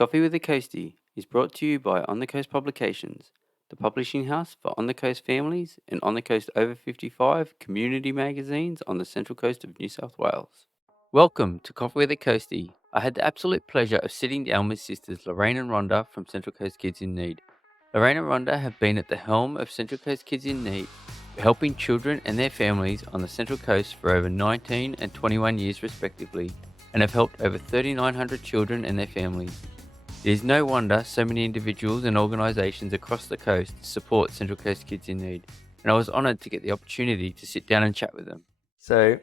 Coffee with the Coastie is brought to you by On the Coast Publications, the publishing house for On the Coast families and On the Coast over 55 community magazines on the central coast of New South Wales. Welcome to Coffee with the Coastie. I had the absolute pleasure of sitting down with sisters Lorraine and Rhonda from Central Coast Kids in Need. Lorraine and Rhonda have been at the helm of Central Coast Kids in Need, helping children and their families on the Central Coast for over 19 and 21 years respectively, and have helped over 3,900 children and their families. It is no wonder so many individuals and organisations across the coast support Central Coast Kids in Need, and I was honoured to get the opportunity to sit down and chat with them. So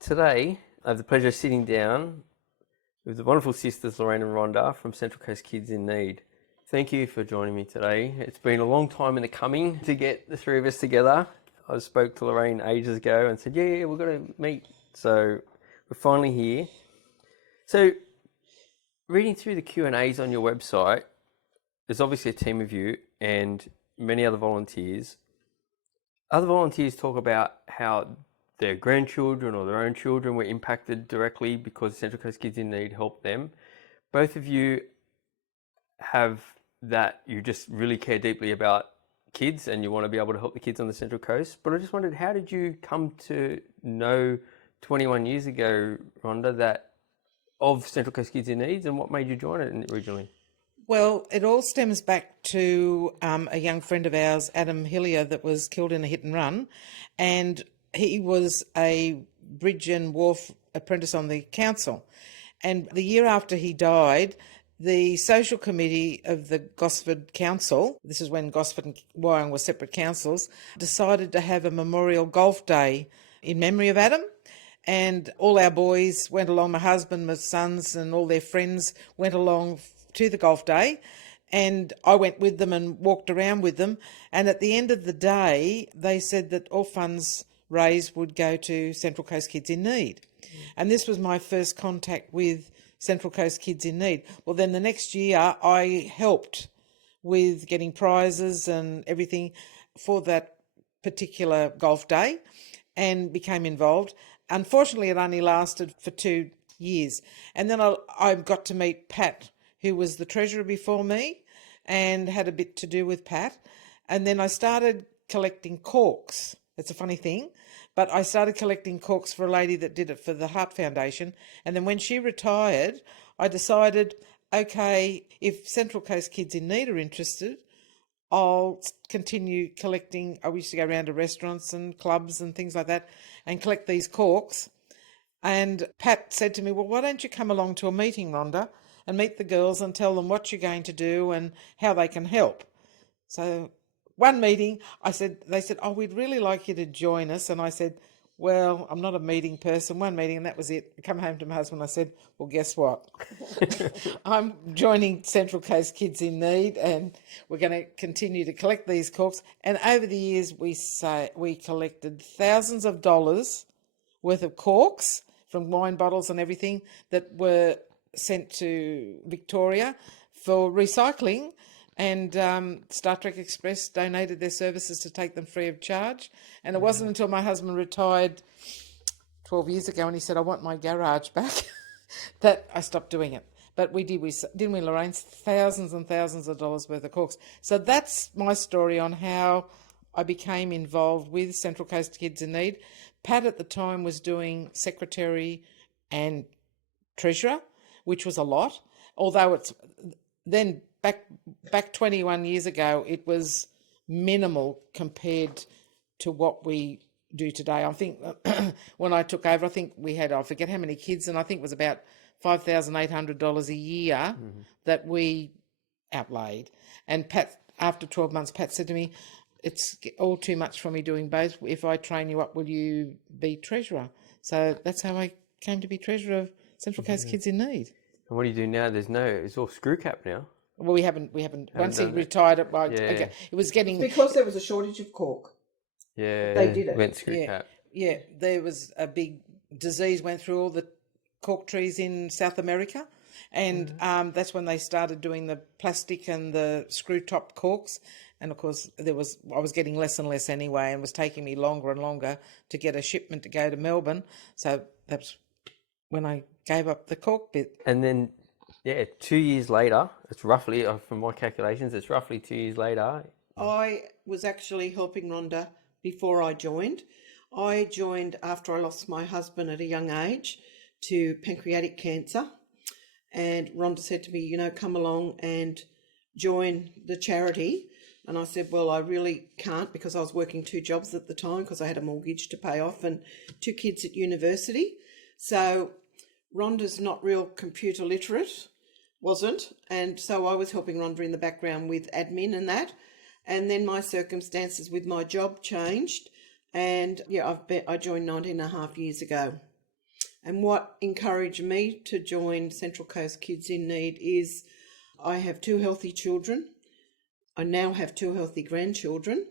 today I have the pleasure of sitting down with the wonderful sisters Lorraine and Rhonda from Central Coast Kids in Need. Thank you for joining me today. It's been a long time in the coming to get the three of us together. I spoke to Lorraine ages ago and said, yeah, we're going to meet. So we're finally here. So reading through the Q&As on your website, there's obviously a team of you and many other volunteers. Other volunteers talk about how their grandchildren or their own children were impacted directly because Central Coast Kids in Need helped them. Both of you have that you just really care deeply about kids and you want to be able to help the kids on the Central Coast. But I just wondered, how did you come to know 21 years ago, Rhonda, that of Central Coast Kids in Need, and what made you join it originally? Well, it all stems back to a young friend of ours, Adam Hillier, that was killed in a hit and run. And he was a bridge and wharf apprentice on the council. And the year after he died, the social committee of the Gosford Council, this is when Gosford and Wyong were separate councils, decided to have a memorial golf day in memory of Adam. And all our boys went along, my husband, my sons and all their friends went along to the golf day. And I went with them and walked around with them. And at the end of the day, they said that all funds raised would go to Central Coast Kids in Need. And this was my first contact with Central Coast Kids in Need. Well, then the next year I helped with getting prizes and everything for that particular golf day and became involved. Unfortunately, it only lasted for 2 years. And then I got to meet Pat, who was the treasurer before me and had a bit to do with Pat. And then I started collecting corks. It's a funny thing, but I started collecting corks for a lady that did it for the Heart Foundation. And then when she retired, I decided, okay, if Central Coast Kids in Need are interested, I'll continue collecting. I used to go around to restaurants and clubs and things like that and collect these corks. And Pat said to me, well, why don't you come along to a meeting, Rhonda, and meet the girls and tell them what you're going to do and how they can help. So one meeting, they said, oh, we'd really like you to join us. And I said, well, I'm not a meeting person. One meeting, and that was it. I come home to my husband, I said, well, guess what? I'm joining Central Coast Kids in Need, and we're going to continue to collect these corks. And over the years, we collected thousands of dollars worth of corks from wine bottles and everything that were sent to Victoria for recycling. And Star Trek Express donated their services to take them free of charge. And it wasn't until my husband retired 12 years ago and he said, I want my garage back, that I stopped doing it. But we didn't we, Lorraine? Thousands and thousands of dollars worth of corks. So that's my story on how I became involved with Central Coast Kids in Need. Pat at the time was doing secretary and treasurer, which was a lot. Although it's then back 21 years ago, it was minimal compared to what we do today. I think when I took over, I think we had, I forget how many kids, and I think it was about $5,800 a year that we outlaid. And Pat, after 12 months, Pat said to me, it's all too much for me doing both. If I train you up, will you be treasurer? So that's how I came to be treasurer of Central Coast Kids in Need. And what do you do now? It's all screw cap now. Well, we haven't. Once he retired, okay, it was getting because there was a shortage of cork. Yeah, they did it. Went screw cap. Yeah, there was a big disease went through all the cork trees in South America, and that's when they started doing the plastic and the screw top corks. And of course, I was getting less and less anyway, and it was taking me longer and longer to get a shipment to go to Melbourne. So that's when I gave up the cork bit. And then Yeah, 2 years later, it's roughly, from my calculations, it's roughly 2 years later. I was actually helping Rhonda before I joined. I joined after I lost my husband at a young age to pancreatic cancer. And Rhonda said to me, you know, come along and join the charity. And I said, well, I really can't because I was working 2 jobs at the time because I had a mortgage to pay off and 2 kids at university. So Rhonda's not real computer literate, wasn't. And so I was helping Rhonda in the background with admin and that. And then my circumstances with my job changed. And yeah, I joined 19 and a half years ago. And what encouraged me to join Central Coast Kids in Need is I have 2 healthy children. I now have 2 healthy grandchildren.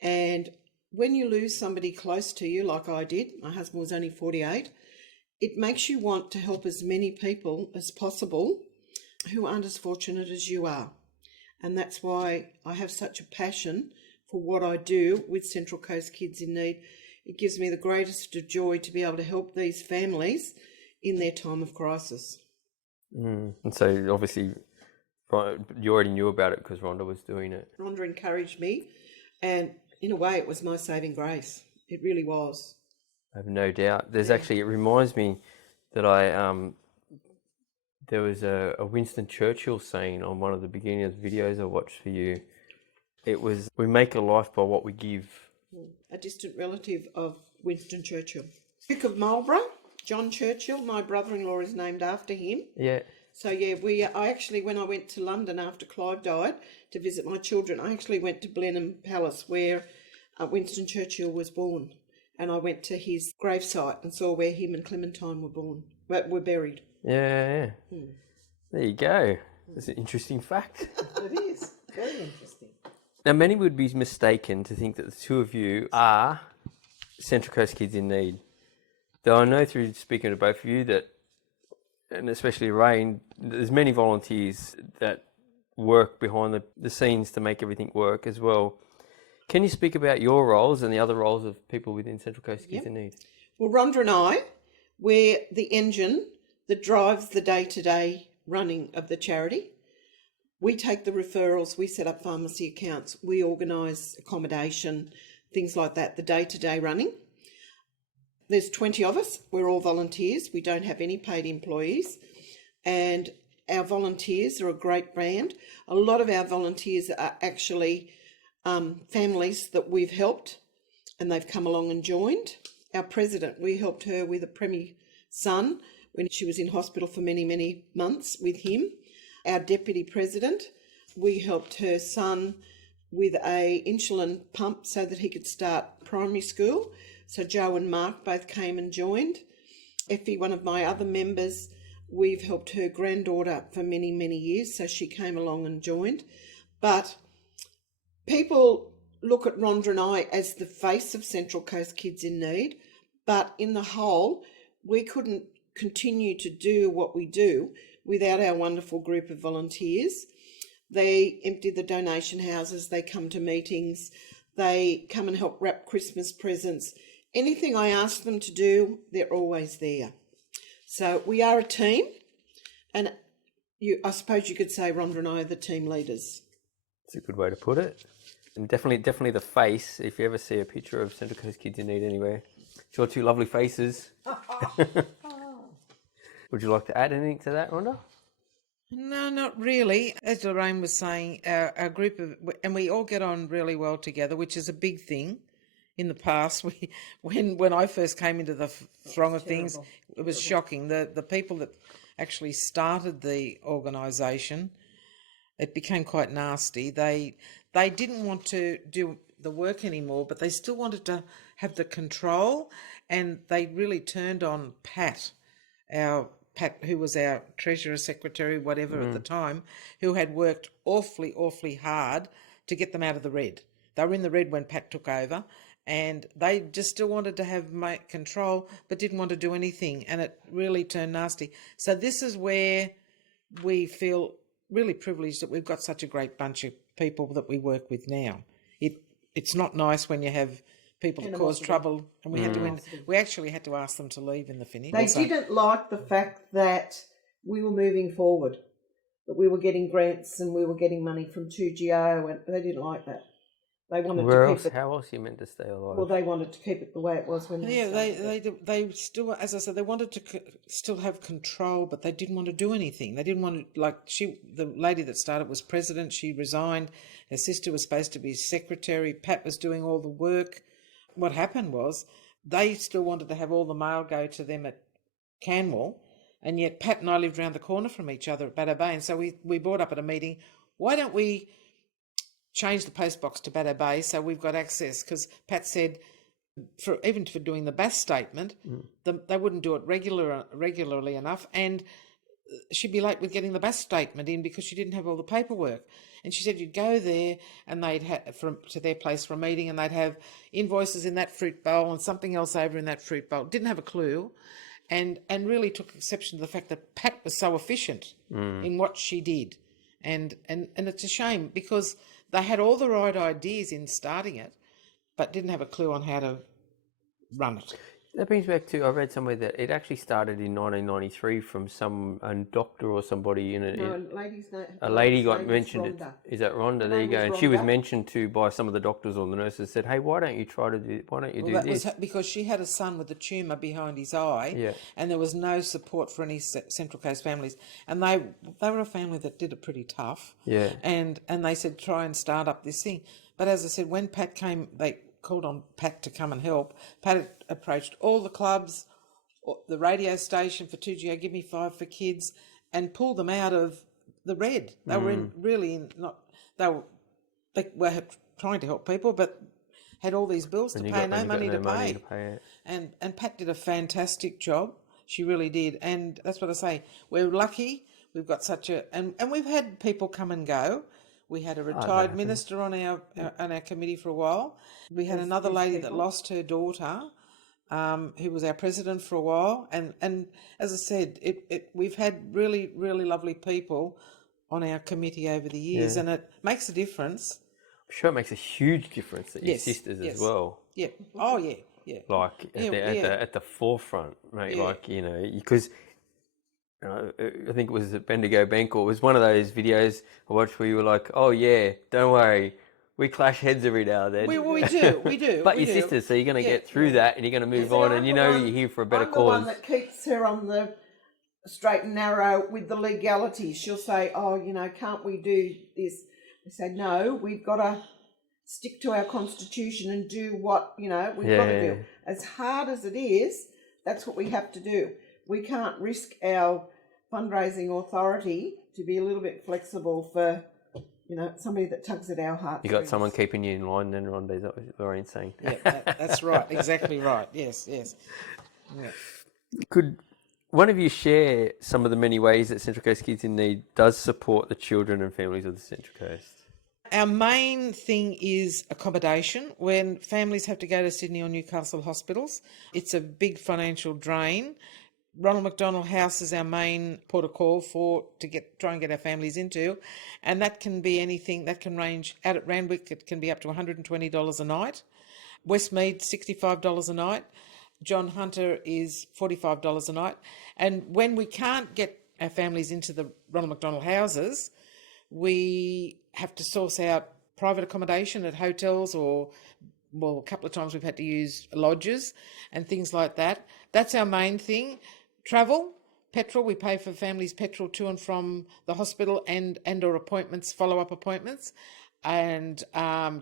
And when you lose somebody close to you, like I did, my husband was only 48, it makes you want to help as many people as possible who aren't as fortunate as you are. And that's why I have such a passion for what I do with Central Coast Kids in Need. It gives me the greatest of joy to be able to help these families in their time of crisis. And so obviously you already knew about it because Rhonda was doing it. Rhonda encouraged me, and in a way it was my saving grace. It really was. I have no doubt. There's actually, it reminds me that there was a Winston Churchill saying on one of the beginning of the videos I watched for you. It was, we make a life by what we give. A distant relative of Winston Churchill. Duke of Marlborough, John Churchill, my brother-in-law is named after him. Yeah. So yeah, I actually, when I went to London after Clive died to visit my children, I actually went to Blenheim Palace where Winston Churchill was born. And I went to his gravesite and saw where him and Clementine were buried. Yeah. There you go. That's an interesting fact. It is. Very interesting. Now, many would be mistaken to think that the 2 of you are Central Coast Kids in Need. Though I know through speaking to both of you that, and especially Lorraine, there's many volunteers that work behind the scenes to make everything work as well. Can you speak about your roles and the other roles of people within Central Coast Kids in Need? Well, Rhonda and we're the engine that drives the day-to-day running of the charity. We take the referrals, we set up pharmacy accounts, we organise accommodation, things like that, the day-to-day running. There's 20 of us, we're all volunteers, we don't have any paid employees, and our volunteers are a great band. A lot of our volunteers are actually families that we've helped and they've come along and joined. Our president, we helped her with a preemie son when she was in hospital for many, many months with him. Our deputy president, we helped her son with a insulin pump so that he could start primary school. So Joe and Mark both came and joined. Effie, one of my other members, we've helped her granddaughter for many, many years, so she came along and joined. But people look at Rhonda and I as the face of Central Coast Kids in Need, but in the whole, we couldn't continue to do what we do without our wonderful group of volunteers. They empty the donation houses, they come to meetings, they come and help wrap Christmas presents. Anything I ask them to do, they're always there. So we are a team, and I suppose you could say Rhonda and I are the team leaders. That's a good way to put it. And definitely the face, if you ever see a picture of Central Coast Kids in Need anywhere, it's your 2 lovely faces. Would you like to add anything to that, Rhonda? No, not really. As Lorraine was saying, our group of, and we all get on really well together, which is a big thing. In the past, when I first came into the throng of things, it was shocking. The people that actually started the organisation, it became quite nasty. They didn't want to do the work anymore, but they still wanted to have the control, and they really turned on Pat, who was our treasurer, secretary, whatever at the time, who had worked awfully hard to get them out of the red. They were in the red when Pat took over, and they just still wanted to have control, but didn't want to do anything, and it really turned nasty. So this is where we feel really privileged that we've got such a great bunch of people that we work with now. It's not nice when you have people that cause trouble, and we actually had to ask them to leave in the finish. They didn't like the fact that we were moving forward, that we were getting grants and we were getting money from 2GO, and they didn't like that. They wanted Where to else? keep it. How else are you meant to stay alive? Well, they wanted to keep it the way it was when Yeah, started. they still, as I said, they wanted to still have control, but they didn't want to do anything. They didn't want to, like, the lady that started was president. She resigned. Her sister was supposed to be secretary. Pat was doing all the work. What happened was they still wanted to have all the mail go to them at Canmore, and yet Pat and I lived around the corner from each other at Bateau Bay, and so we brought up at a meeting, why don't we change the post box to Bateau Bay so we've got access? Because Pat said, even for doing the BAS statement, they wouldn't do it regularly enough, and she'd be late with getting the BAS statement in because she didn't have all the paperwork. And she said you'd go there and they'd to their place for a meeting, and they'd have invoices in that fruit bowl and something else over in that fruit bowl. Didn't have a clue, and really took exception to the fact that Pat was so efficient in what she did, and it's a shame because they had all the right ideas in starting it, but didn't have a clue on how to run it. That brings back to, I read somewhere that it actually started in 1993 from a doctor or somebody in a lady got mentioned. It, is that Rhonda? There you go. And she was mentioned to by some of the doctors or the nurses. Said, "Hey, why don't you do That this?" was because she had a son with a tumour behind his eye, and there was no support for any Central Coast families, and they were a family that did it pretty tough. And they said try and start up this thing. But as I said, when Pat came, they called on Pat to come and help. Pat approached all the clubs, the radio station for 2GO, Give Me Five for Kids, and pulled them out of the red. They were they were trying to help people, but had all these bills to pay, no money to pay. And Pat did a fantastic job. She really did. And that's what I say. We're lucky. We've got such and we've had people come and go. We had a retired minister on our committee for a while. We had another lady that lost her daughter, who was our president for a while. And as I said, we've had really, really lovely people on our committee over the years, and it makes a difference. I'm sure it makes a huge difference that your sisters as well. Yeah. Oh, yeah. Yeah. Like at the forefront, mate. Yeah. Like, because I think it was at Bendigo Bank, or it was one of those videos I watched where you were like, "Oh yeah, don't worry, we clash heads every now and then." We do. But your sisters, so you're going to get through that, and you're going to move on, and you're here for a better cause. I'm the one that keeps her on the straight and narrow with the legalities. She'll say, "Oh, can't we do this?" I say, "No, we've got to stick to our constitution and do what we've got to do. As hard as it is, that's what we have to do. We can't risk our fundraising authority to be a little bit flexible for, somebody that tugs at our heart." You got someone keeping you in line then, Rhonda, is that what Lorraine's saying? Yeah, that's right. Exactly right. Yes. Yeah. Could one of you share some of the many ways that Central Coast Kids in Need does support the children and families of the Central Coast? Our main thing is accommodation. When families have to go to Sydney or Newcastle hospitals, it's a big financial drain. Ronald McDonald House is our main port of call to try and get our families into, and that can be anything. That can range out at Randwick. It can be up to $120 a night. Westmead $65 a night. John Hunter is $45 a night. And when we can't get our families into the Ronald McDonald houses, we have to source out private accommodation at hotels, or a couple of times we've had to use lodges and things like that. That's our main thing. Travel, petrol, we pay for families' petrol to and from the hospital and or appointments, follow-up appointments. And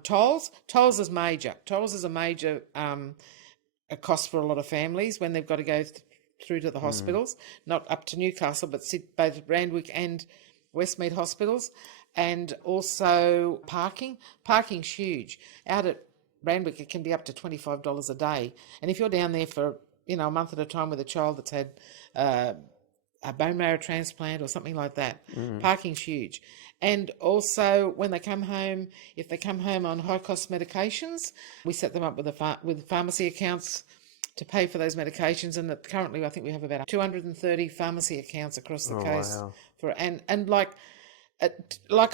tolls is major. Tolls is a major a cost for a lot of families when they've got to go through to the hospitals, not up to Newcastle, but both Randwick and Westmead hospitals. And also parking. Parking's huge. Out at Randwick, it can be up to $25 a day. And if you're down there for a month at a time with a child that's had a bone marrow transplant or something like that, parking's huge. And also when they come home, if they come home on high cost medications, we set them up with pharmacy accounts to pay for those medications. And currently I think we have about 230 pharmacy accounts across the coast. Wow. And like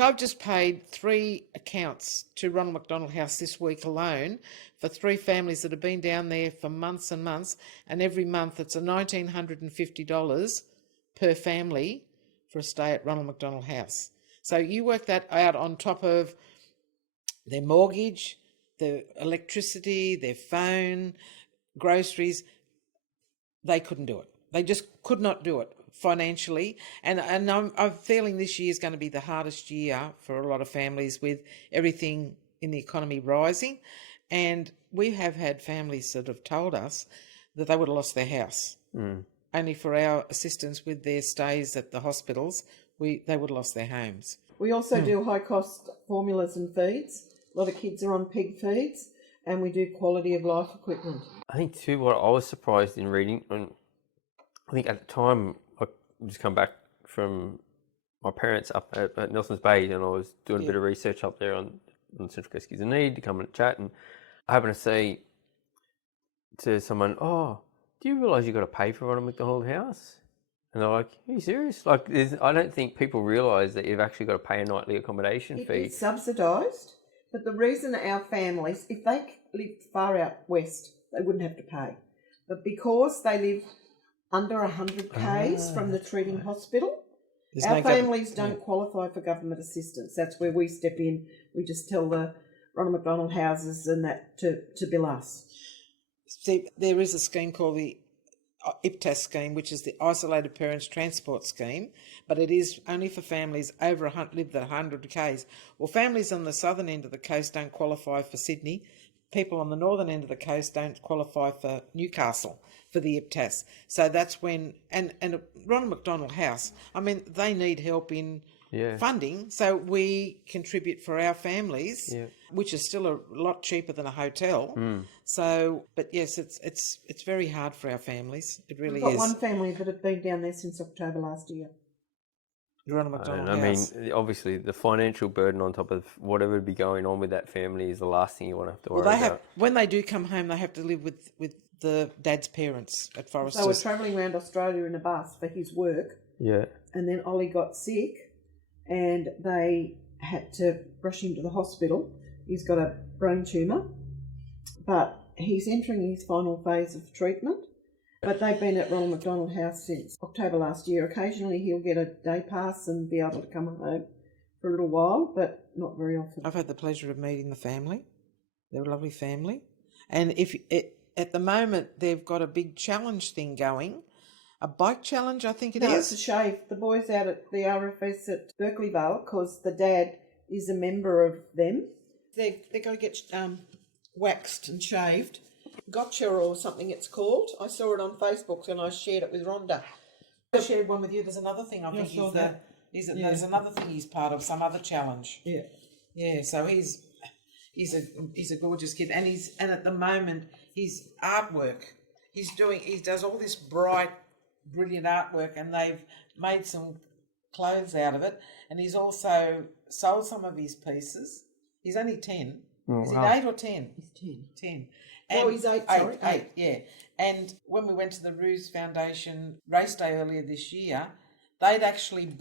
I've just paid 3 accounts to Ronald McDonald House this week alone for 3 families that have been down there for months and months, and every month it's $1,950 per family for a stay at Ronald McDonald House. So you work that out on top of their mortgage, their electricity, their phone, groceries. They couldn't do it. They just could not do it financially. And I'm feeling this year is going to be the hardest year for a lot of families with everything in the economy rising. And we have had families that have told us that they would have lost their house. Only for our assistance with their stays at the hospitals, they would have lost their homes. We also do high cost formulas and feeds. A lot of kids are on pig feeds, and we do quality of life equipment. I think too, what I was surprised in reading, and I think at the time I just come back from my parents up at Nelson's Bay, and I was doing a bit of research up there on Central Coast Kids in Need to come and chat, and I happened to say to someone, "Oh, do you realise you got to pay for Ronald McDonald House?" And they're like, "Are you serious?" Like, I don't think people realise that you've actually got to pay a nightly accommodation fee. It's subsidised, but the reason our families, if they lived far out west, they wouldn't have to pay. But because they live under 100 k's from the treating hospital, our families don't qualify for government assistance. That's where we step in. We just tell the Ronald McDonald houses and that to bill us. See, there is a scheme called the IPTAS scheme, which is the Isolated Parents Transport Scheme, but it is only for families over live at 100 k's. Well, families on the southern end of the coast don't qualify for Sydney. People on the northern end of the coast don't qualify for Newcastle for the IPTAS. So that's when, and Ronald McDonald House, I mean, they need help in funding, so we contribute for our families, which is still a lot cheaper than a hotel. So, but yes, it's very hard for our families. It really We've got is. one family that have been down there since October last year. Ronald McDonald House. House. I mean, obviously, the financial burden on top of whatever would be going on with that family is the last thing you want to have to worry about. When they do come home, they have to live with the dad's parents at Foresters. So we're travelling around Australia in a bus for his work. Yeah. And then Ollie got sick, and they had to rush him to the hospital. He's got a brain tumour, but he's entering his final phase of treatment. But they've been at Ronald McDonald House since October last year. Occasionally he'll get a day pass and be able to come home for a little while, but not very often. I've had the pleasure of meeting the family. They're a lovely family. And at the moment, they've got a big challenge thing going. A bike challenge, I think it is. No, it's a shave. The boys out at the RFS at Berkeley Vale, because the dad is a member of them. They're going to get waxed and shaved. Gotcha or something it's called. I saw it on Facebook and I shared it with Rhonda. I shared one with you. There's another thing I think there's another thing he's part of, some other challenge. Yeah. Yeah, so he's a gorgeous kid, and at the moment his artwork, he does all this bright, brilliant artwork, and they've made some clothes out of it, and he's also sold some of his pieces. He's only 10. Is he 8 or 10? He's 10. 10. Oh, he's 8, sorry. 8, yeah. And when we went to the Ruse Foundation race day earlier this year, they'd actually they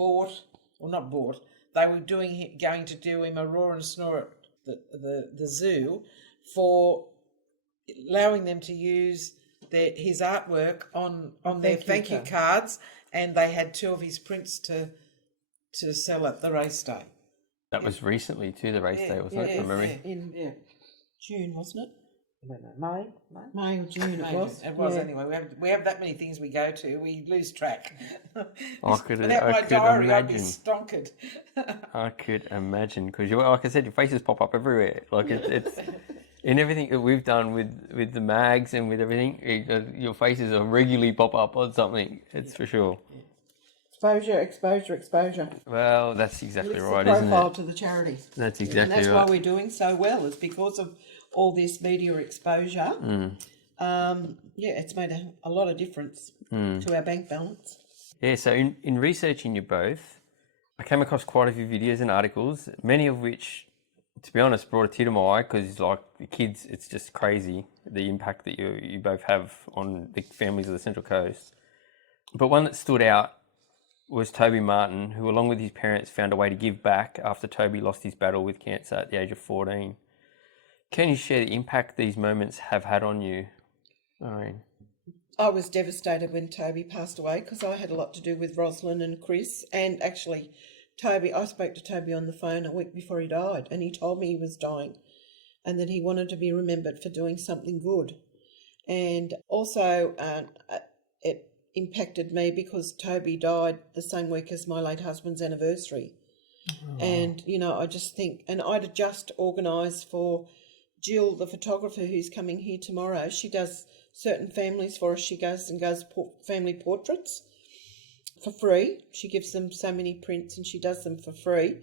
were going to do him a roar and snore at the zoo for allowing them to use his artwork on their thank you cards, and they had 2 of his prints to sell at the race day. That was recently too, the race day, wasn't it? From memory? In June, wasn't it? I don't know, May or June it was. It was anyway. We have that many things we go to, we lose track. Without my diary, I'd be stonkered. I could imagine, because like I said, your faces pop up everywhere. Like it's in everything that we've done with the mags and with everything, your faces are regularly pop up on something. It's for sure. Exposure. Well, that's exactly right, the isn't profile it? to the charity. That's exactly and that's right. why we're doing so well, is because of all this media exposure. It's made a lot of difference to our bank balance. Yeah, so in researching you both, I came across quite a few videos and articles, many of which, to be honest, brought a tear to my eye, because like the kids, it's just crazy the impact that you both have on the families of the Central Coast. But one that stood out was Toby Martin, who along with his parents found a way to give back after Toby lost his battle with cancer at the age of 14. Can you share the impact these moments have had on you, Lorraine? I was devastated when Toby passed away because I had a lot to do with Rosalind and Chris. And actually, Toby, I spoke to Toby on the phone a week before he died, and he told me he was dying and that he wanted to be remembered for doing something good. And also, it impacted me because Toby died the same week as my late husband's anniversary. And, you know, I just think, and I'd just organised for Jill, the photographer who's coming here tomorrow. She does certain families for us. She goes and does family portraits for free. She gives them so many prints and she does them for free.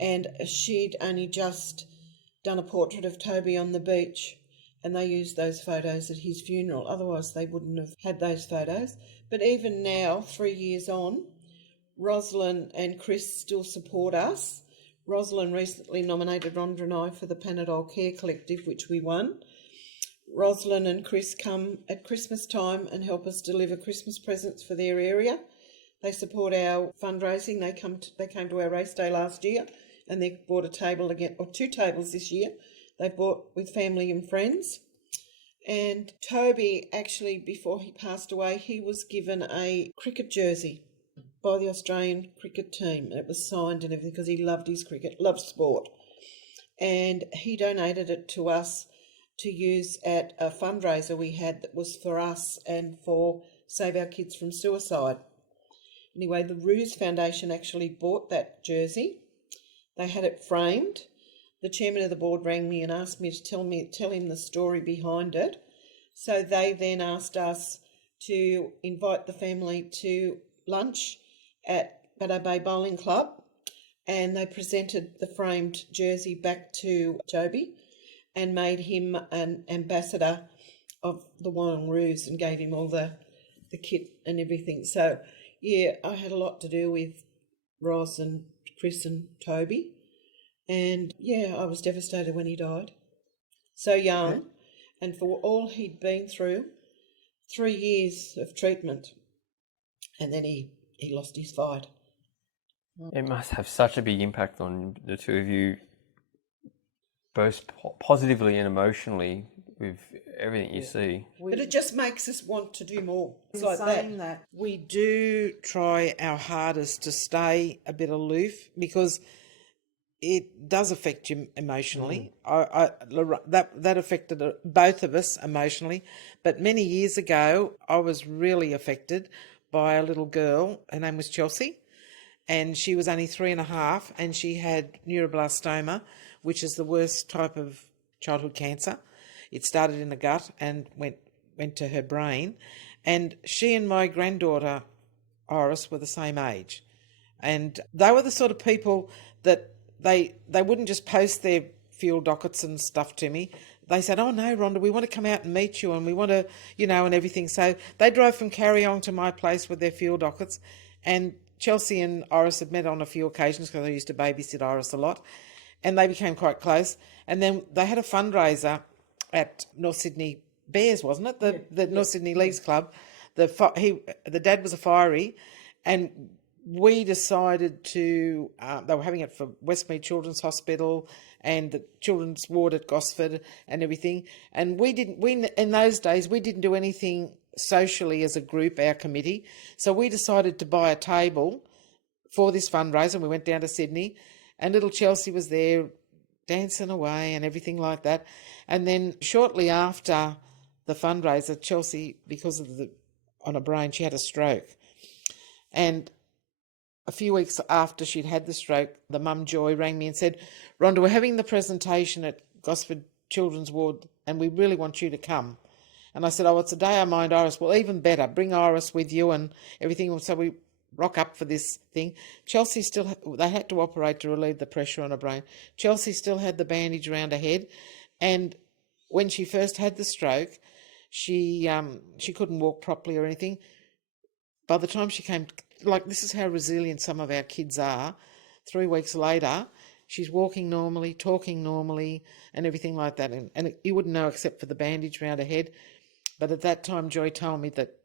And she'd only just done a portrait of Toby on the beach, and they used those photos at his funeral. Otherwise, they wouldn't have had those photos. But even now, 3 years on, Rosalind and Chris still support us. Rosalind recently nominated Rhonda and I for the Panadol Care Collective, which we won. Rosalind and Chris come at Christmas time and help us deliver Christmas presents for their area. They support our fundraising. They came to our race day last year, and they bought a table again, or 2 tables this year. They bought with family and friends. And Toby, actually, before he passed away, he was given a cricket jersey by the Australian cricket team. It was signed and everything because he loved his cricket, loved sport. And he donated it to us to use at a fundraiser we had that was for us and for Save Our Kids from Suicide. Anyway, the Ruse Foundation actually bought that jersey. They had it framed. The chairman of the board rang me and asked me to tell him the story behind it. So they then asked us to invite the family to lunch at Baddo Bay Bowling Club, and they presented the framed jersey back to Toby and made him an ambassador of the Wyong Ruse and gave him all the kit and everything. So, yeah, I had a lot to do with Ross and Chris and Toby. And, yeah, I was devastated when he died. So young, and for all he'd been through, 3 years of treatment, and then he lost his fight. It must have such a big impact on the two of you, both positively and emotionally, with everything you see. But it just makes us want to do more. It's In like saying that. we do try our hardest to stay a bit aloof because it does affect you emotionally. That affected both of us emotionally. But many years ago, I was really affected by a little girl. Her name was Chelsea, and she was only 3.5, and she had neuroblastoma, which is the worst type of childhood cancer. It started in the gut and went to her brain. And she and my granddaughter, Iris, were the same age. And they were the sort of people that they wouldn't just post their field dockets and stuff to me. They said, "Oh no, Rhonda, we want to come out and meet you and we want to, and everything." So they drove from Carryong to my place with their field dockets. And Chelsea and Iris had met on a few occasions because I used to babysit Iris a lot. And they became quite close. And then they had a fundraiser at North Sydney Bears, wasn't it? The North Sydney Leagues Club. The dad was a fiery, and we decided to. They were having it for Westmead Children's Hospital and the children's ward at Gosford and everything. And we in those days we didn't do anything socially as a group, our committee. So we decided to buy a table for this fundraiser. We went down to Sydney, and little Chelsea was there dancing away and everything like that. And then shortly after the fundraiser, Chelsea, because of on her brain, she had a stroke. And a few weeks after she'd had the stroke, the mum Joy rang me and said, "Rhonda, we're having the presentation at Gosford Children's Ward and we really want you to come." And I said, "Oh, it's a day I mind Iris." "Well, even better, bring Iris with you and everything." So we rock up for this thing. Chelsea they had to operate to relieve the pressure on her brain. Chelsea still had the bandage around her head. And when she first had the stroke, she couldn't walk properly or anything. By the time she came, this is how resilient some of our kids are. 3 weeks later, she's walking normally, talking normally, and everything like that. And you wouldn't know except for the bandage around her head. But at that time, Joy told me that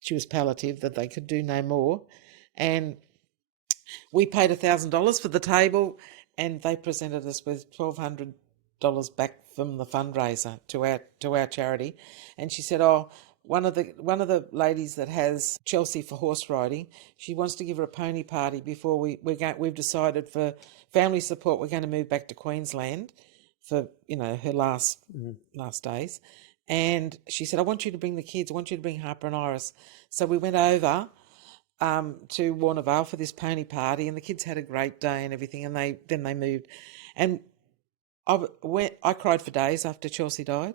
she was palliative, that they could do no more. And we paid $1,000 for the table, and they presented us with $1,200 back from the fundraiser to our charity. And she said, "Oh, one of the ladies that has Chelsea for horse riding, she wants to give her a pony party before we've decided for family support we're going to move back to Queensland for her last days. And she said, I want you to bring the kids, I want you to bring Harper and Iris. So we went over to Warner Vale for this pony party, and the kids had a great day and everything, and then they moved. And I cried for days after Chelsea died,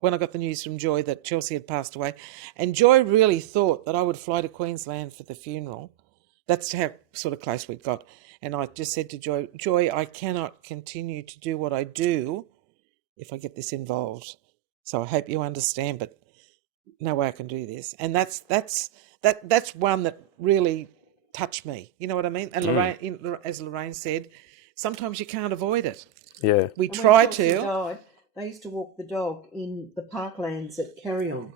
when I got the news from Joy that Chelsea had passed away. And Joy really thought that I would fly to Queensland for the funeral. That's how sort of close we'd got. And I just said to Joy, I cannot continue to do what I do if I get this involved. So I hope you understand, but no way I can do this. And that's one that really touched me. You know what I mean? And Lorraine, as Lorraine said, sometimes you can't avoid it. Yeah. We And when try Chelsea to. died, they used to walk the dog in the parklands at Carry-On.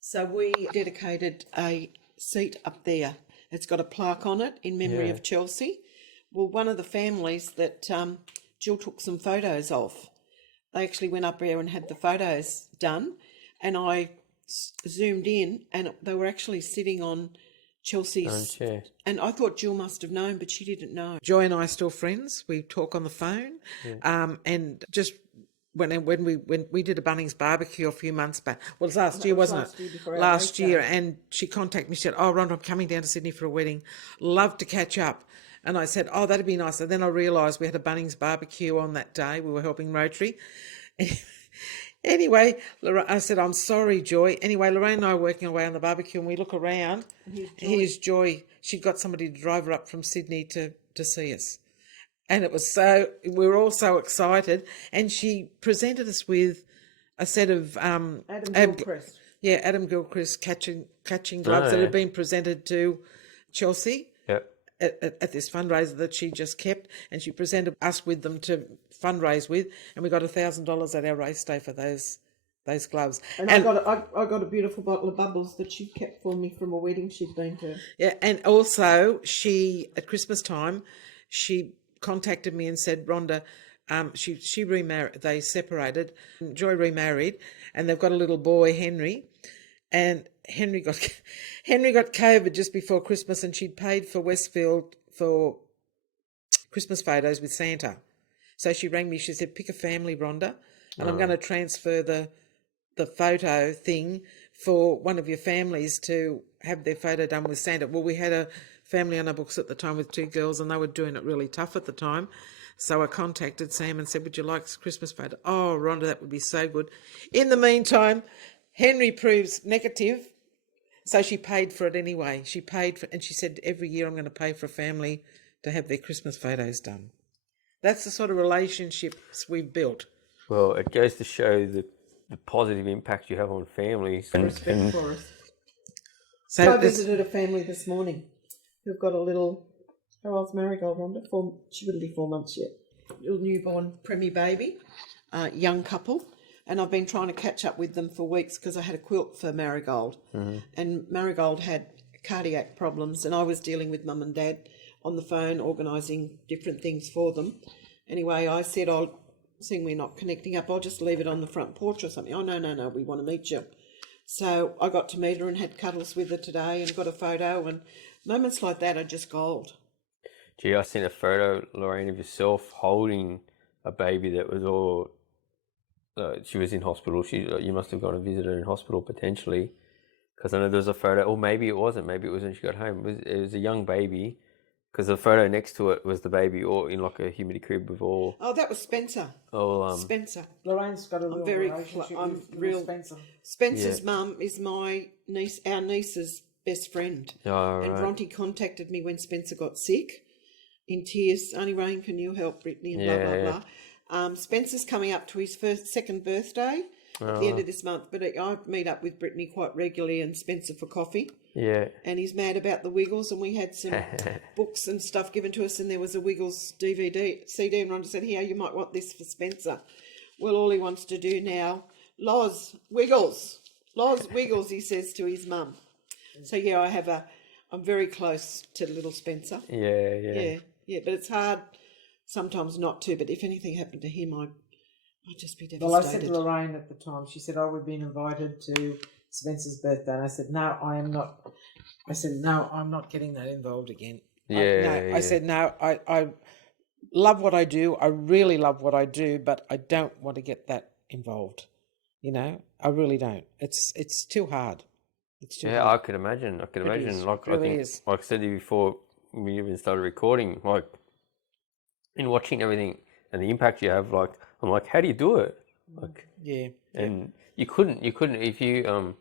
So we dedicated a seat up there. It's got a plaque on it in memory of Chelsea. Well, one of the families that Jill took some photos of, they actually went up there and had the photos done, and I zoomed in, and they were actually sitting on Chelsea's chair. And I thought Jill must have known, but she didn't know. Joy and I are still friends. We talk on the phone. And just when we did a Bunnings barbecue a few months back, well, it was last year, wasn't it? Last year, and she contacted me. She said, "Oh, Rhonda, I'm coming down to Sydney for a wedding. Love to catch up." And I said, "Oh, that'd be nice." And then I realised we had a Bunnings barbecue on that day. We were helping Rotary. Anyway, I said, "I'm sorry, Joy." Anyway, Lorraine and I were working away on the barbecue, and we look around. Here's Joy. She'd got somebody to drive her up from Sydney to see us. And it was we were all so excited. And she presented us with a set of Adam Gilchrist. Adam Gilchrist catching gloves that had been presented to Chelsea at this fundraiser that she just kept, and she presented us with them to fundraise with, and we got $1,000 at our race day for those gloves. And I got a beautiful bottle of bubbles that she kept for me from a wedding she'd been to. Yeah, and also she at Christmas time she contacted me and said, Rhonda, she remarried. They separated. Joy remarried, and they've got a little boy, Henry, and Henry got COVID just before Christmas, and she'd paid for Westfield for Christmas photos with Santa. So she rang me. She said, "Pick a family, Rhonda, and I'm going to transfer the photo thing for one of your families to have their photo done with Santa." Well, we had a family on our books at the time with 2 girls, and they were doing it really tough at the time. So I contacted Sam and said, "Would you like a Christmas photo?" "Oh, Rhonda, that would be so good." In the meantime, Henry proves negative, so she paid for it anyway. She paid for, and she said, "Every year I'm going to pay for a family to have their Christmas photos done." That's the sort of relationships we've built. Well, it goes to show the positive impact you have on families. Respect for us. So I visited a family this morning who've got a little, how old's Marigold, Rhonda? She wouldn't be 4 months yet. Little newborn preemie baby, young couple. And I've been trying to catch up with them for weeks because I had a quilt for Marigold. Mm-hmm. And Marigold had cardiac problems, and I was dealing with Mum and Dad on the phone, organising different things for them. Anyway, I said, seeing we're not connecting up, I'll just leave it on the front porch or something. "Oh, no, we want to meet you." So I got to meet her and had cuddles with her today and got a photo, and moments like that are just gold. Gee, I seen a photo, Lorraine, of yourself holding a baby that was all... she was in hospital. You must have gone and visited her in hospital potentially, because I know there was a photo, or maybe it wasn't. Maybe it was when she got home. It was a young baby, because the photo next to it was the baby all in like a humidity crib with all... Oh, that was Spencer. Spencer. Lorraine's got a real relationship with Spencer. Spencer's mum is my niece, our niece's best friend. Oh, and right. Bronte contacted me when Spencer got sick, in tears. "Only Rain, can you help Brittany?" And blah, blah, blah. Spencer's coming up to his second birthday at the end of this month, but I meet up with Brittany quite regularly and Spencer for coffee. Yeah. And he's mad about the Wiggles, and we had some books and stuff given to us, and there was a Wiggles CD, and Rhonda said, "Here, you might want this for Spencer." Well, all he wants to do now, Loz Wiggles, he says to his mum. So yeah, I'm very close to little Spencer. Yeah. But it's hard sometimes not to, but if anything happened to him, I'd just be devastated. Well, I said to Lorraine at the time, she said, "Oh, we've been invited to Spencer's birthday, and I said, no, I am not. I said, no, I'm not getting that involved again. I said, no, I love what I do. I really love what I do, but I don't want to get that involved. You know, I really don't. It's too hard. It's too Yeah, hard. I could imagine. I could It imagine. is. Like It really I think, is. like I said to you before we even started recording, like in watching everything and the impact you have, like I'm like, how do you do it? Like, Yeah. and you couldn't if you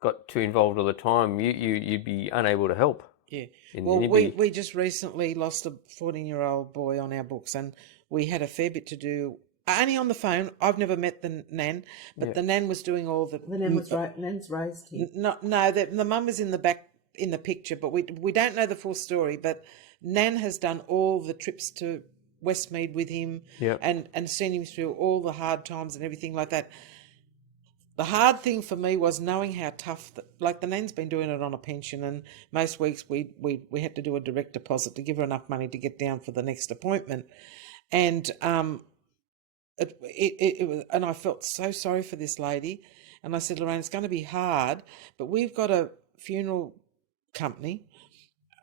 got too involved all the time, you'd be unable to help. Yeah. And Well, anybody, we just recently lost a 14-year-old boy on our books, and we had a fair bit to do. Only on the phone. I've never met the nan, but Yeah. the nan was doing all the. The Nan's raised him. No, the mum was in the back in the picture, but we don't know the full story. But Nan has done all the trips to Westmead with him, Yeah. and seen him through all the hard times and everything like that. The hard thing for me was knowing how tough, like the Nan's been doing it on a pension, and most weeks we had to do a direct deposit to give her enough money to get down for the next appointment, and it was, and I felt so sorry for this lady, and I said, Lorraine, it's going to be hard, but we've got a funeral company,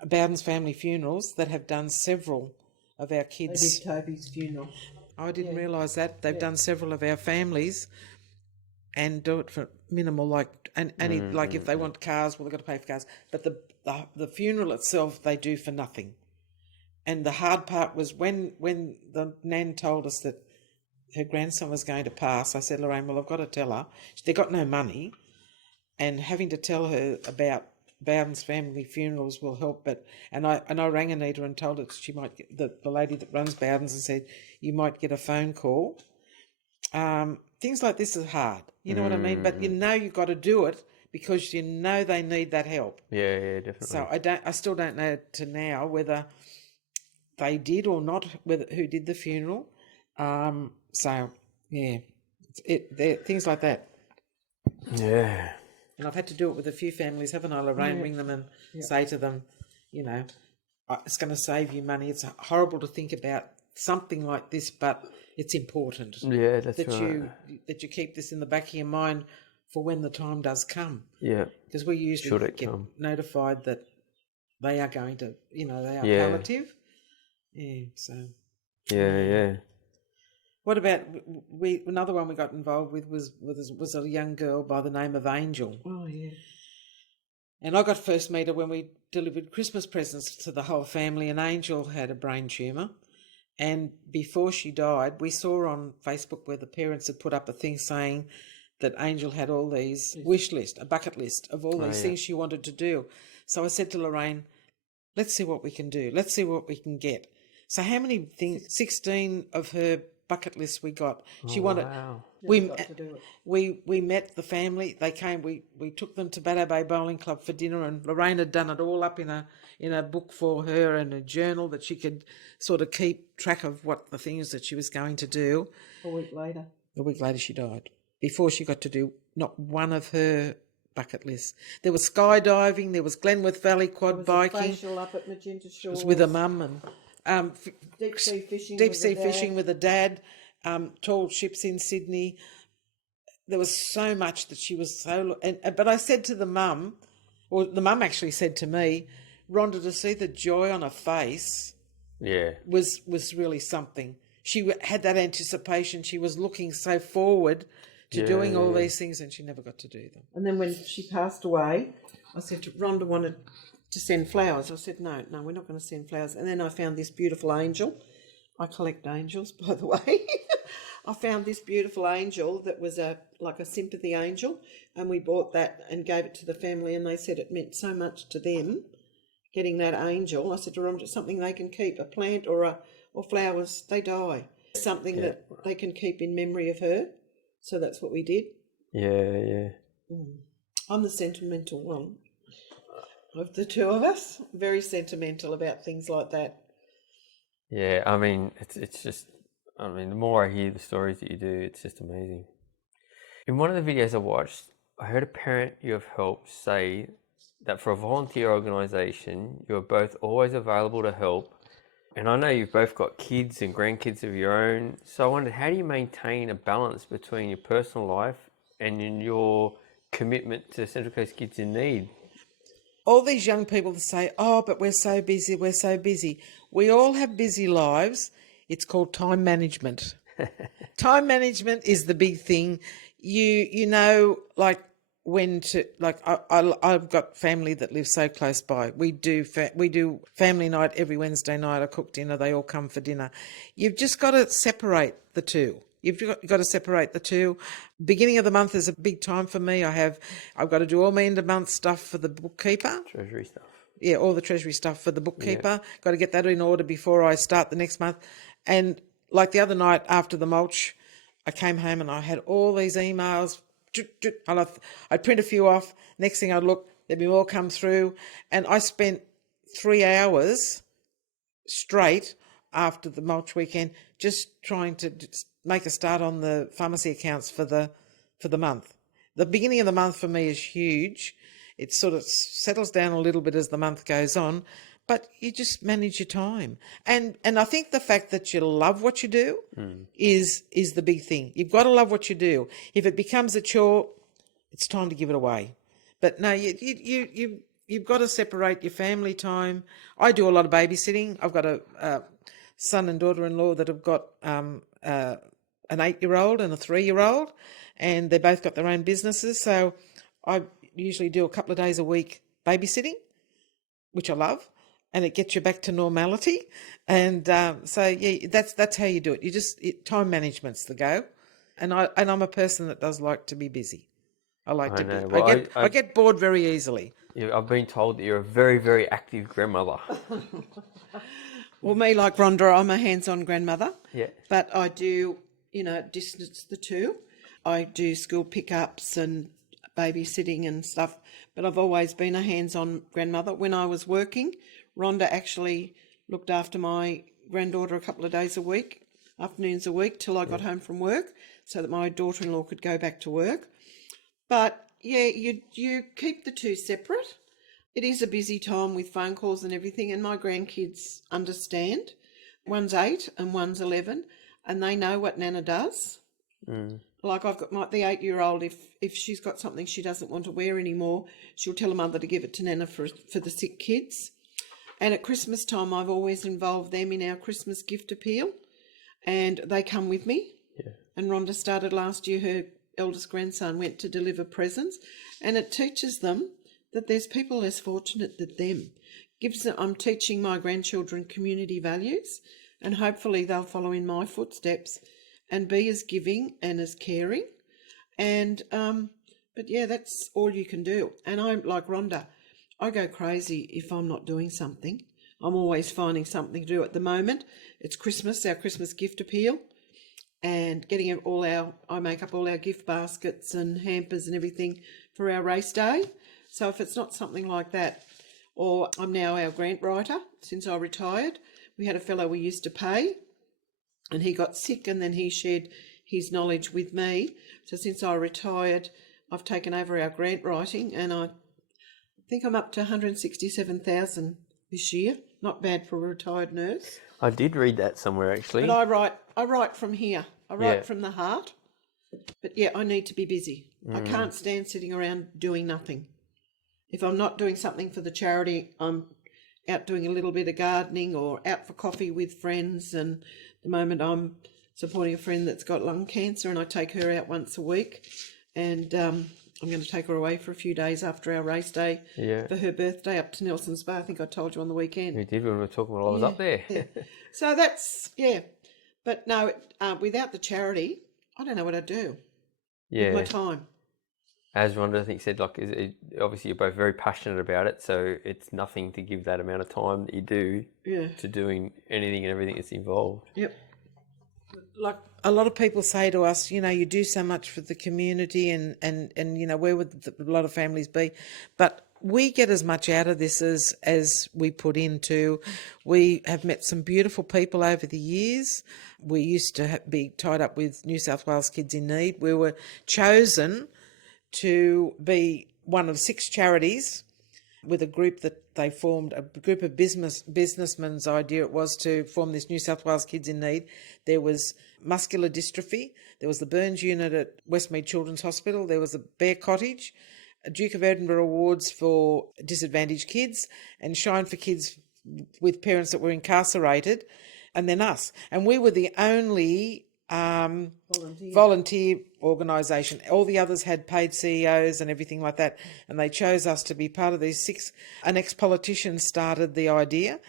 Bowden's Family Funerals, that have done several of our They kids. did Toby's funeral. I didn't realise that they've done several of our families. And do it for minimal, like, and like if they want cars, well, they've got to pay for cars. But the funeral itself, they do for nothing. And the hard part was when the nan told us that her grandson was going to pass. I said, Lorraine, well, I've got to tell her. They got no money, and having to tell her about Bowden's Family Funerals will help. But I rang Anita and told her she might get the lady that runs Bowden's and said you might get a phone call. Things like this is hard, you know what I mean? But you know you've got to do it because you know they need that help. yeah, definitely. So I still don't know to now whether they did or not, who did the funeral. So yeah, things like that. Yeah. And I've had to do it with a few families, haven't I, Lorraine? Ring them and say to them, you know, it's going to save you money. It's horrible to think about something like this, but it's important. Yeah, that's that right. you keep this in the back of your mind for when the time does come. Yeah. Because we usually Should it get come. notified that they are going to, they are palliative. Yeah. So. Yeah. What about another one we got involved with was a young girl by the name of Angel. Oh, yeah. And I got first meet her when we delivered Christmas presents to the whole family, and Angel had a brain tumour. And before she died, we saw on Facebook where the parents had put up a thing saying that Angel had all these a bucket list of all these things she wanted to do. So I said to Lorraine, let's see what we can do. Let's see what we can get. So how many things? 16 of her bucket lists we got. She wanted. Wow. We met the family. They came. We took them to Baddo Bay Bowling Club for dinner, and Lorraine had done it all up in a book for her and a journal that she could sort of keep track of what the things that she was going to do. A week later she died. Before she got to do not one of her bucket lists. There was skydiving. There was Glenworth Valley quad biking. A facial up at Magenta Shores. It was with a mum and deep sea fishing. Fishing with a dad. Tall ships in Sydney. There was so much that she was so. But I said to the mum, or the mum actually said to me, Rhonda, to see the joy on her face, was really something. She had that anticipation. She was looking so forward to doing all these things, and she never got to do them. And then when she passed away, I said to Rhonda wanted to send flowers. I said, no, we're not going to send flowers. And then I found this beautiful angel. I collect angels, by the way. I found this beautiful angel that was like a sympathy angel, and we bought that and gave it to the family, and they said it meant so much to them getting that angel. I said to Rhonda, something they can keep, a plant or flowers, they die. Something that they can keep in memory of her. So that's what we did. Yeah. I'm the sentimental one of the two of us. Very sentimental about things like that. Yeah, I mean, it's just, I mean, the more I hear the stories that you do, it's just amazing. In one of the videos I watched, I heard a parent you have helped say that for a volunteer organisation, you're both always available to help. And I know you've both got kids and grandkids of your own. So I wondered, how do you maintain a balance between your personal life and in your commitment to Central Coast Kids in Need. All these young people that say, "Oh, but we're so busy, we're so busy." We all have busy lives. It's called time management. Time management is the big thing. You know, like when to like. I've got family that live so close by. We do family night every Wednesday night. I cook dinner. They all come for dinner. You've just got to separate the two. You've got to separate the two. Beginning of the month is a big time for me. I've got to do all my end of month stuff for the bookkeeper. Treasury stuff. Yeah, all the treasury stuff for the bookkeeper. Got to get that in order before I start the next month. And like the other night after the mulch, I came home and I had all these emails. I'd print a few off. Next thing I'd look, there'd be more come through. And I spent 3 hours straight after the mulch weekend just trying to make a start on the pharmacy accounts for the month. The beginning of the month for me is huge. It sort of settles down a little bit as the month goes on, but you just manage your time. And I think the fact that you love what you do is the big thing. You've got to love what you do. If it becomes a chore, it's time to give it away. But no, you've got to separate your family time. I do a lot of babysitting. I've got a son and daughter-in-law that have got an 8-year-old and a 3-year-old, and they both got their own businesses. So I usually do a couple of days a week babysitting, which I love, and it gets you back to normality. And so yeah, that's how you do it. Time management's the go. And I'm a person that does like to be busy. I like to know. be. Well, I get bored very easily. I've been told that you're a very, very active grandmother. Well, me, like Rhonda, I'm a hands-on grandmother. Yeah. But I do, distance the two. I do school pickups and babysitting and stuff. But I've always been a hands-on grandmother. When I was working, Rhonda actually looked after my granddaughter a couple of days a week, afternoons a week, till I got home from work, so that my daughter-in-law could go back to work. But yeah, you keep the two separate. It is a busy time with phone calls and everything, and my grandkids understand. One's 8 and one's 11, and they know what Nana does. Like I've got the 8-year-old, if she's got something she doesn't want to wear anymore, she'll tell her mother to give it to Nana for the sick kids. And at Christmas time, I've always involved them in our Christmas gift appeal, and they come with me. Yeah. And Rhonda started last year, her eldest grandson went to deliver presents, and it teaches them that there's people less fortunate than them. I'm teaching my grandchildren community values, and hopefully they'll follow in my footsteps and be as giving and as caring. And but yeah, that's all you can do. And I'm like Rhonda, I go crazy if I'm not doing something. I'm always finding something to do. At the moment, it's Christmas, our Christmas gift appeal, and I make up all our gift baskets and hampers and everything for our race day. So if it's not something like that, or I'm now our grant writer since I retired. We had a fellow we used to pay, and he got sick, and then he shared his knowledge with me. So since I retired, I've taken over our grant writing, and I think I'm up to 167,000 this year. Not bad for a retired nurse. I did read that somewhere, actually. But I write from here. I write from the heart. But yeah, I need to be busy. I can't stand sitting around doing nothing. If I'm not doing something for the charity, I'm out doing a little bit of gardening or out for coffee with friends. And at the moment I'm supporting a friend that's got lung cancer, and I take her out once a week. And I'm going to take her away for a few days after our race day for her birthday up to Nelson's Bay. I think I told you on the weekend. You did when we were talking while I was up there. Yeah. So that's, But no, without the charity, I don't know what I'd do with my time. As Rhonda, I think, said, obviously you're both very passionate about it, so it's nothing to give that amount of time that you do to doing anything and everything that's involved. Yep. Like a lot of people say to us, you do so much for the community, and where would a lot of families be? But we get as much out of this as we put into. We have met some beautiful people over the years. We used to be tied up with New South Wales Kids in Need. We were chosen to be one of 6 charities with a group that they formed, a group of businessmen's idea it was to form this New South Wales Kids in Need. There was muscular dystrophy, there was the burns unit at Westmead Children's Hospital, there was a Bear Cottage, a Duke of Edinburgh Awards for disadvantaged kids, and Shine for Kids with parents that were incarcerated, and then us. And we were the only volunteer organisation. All the others had paid CEOs and everything like that, and they chose us to be part of these 6. An ex-politician started the idea,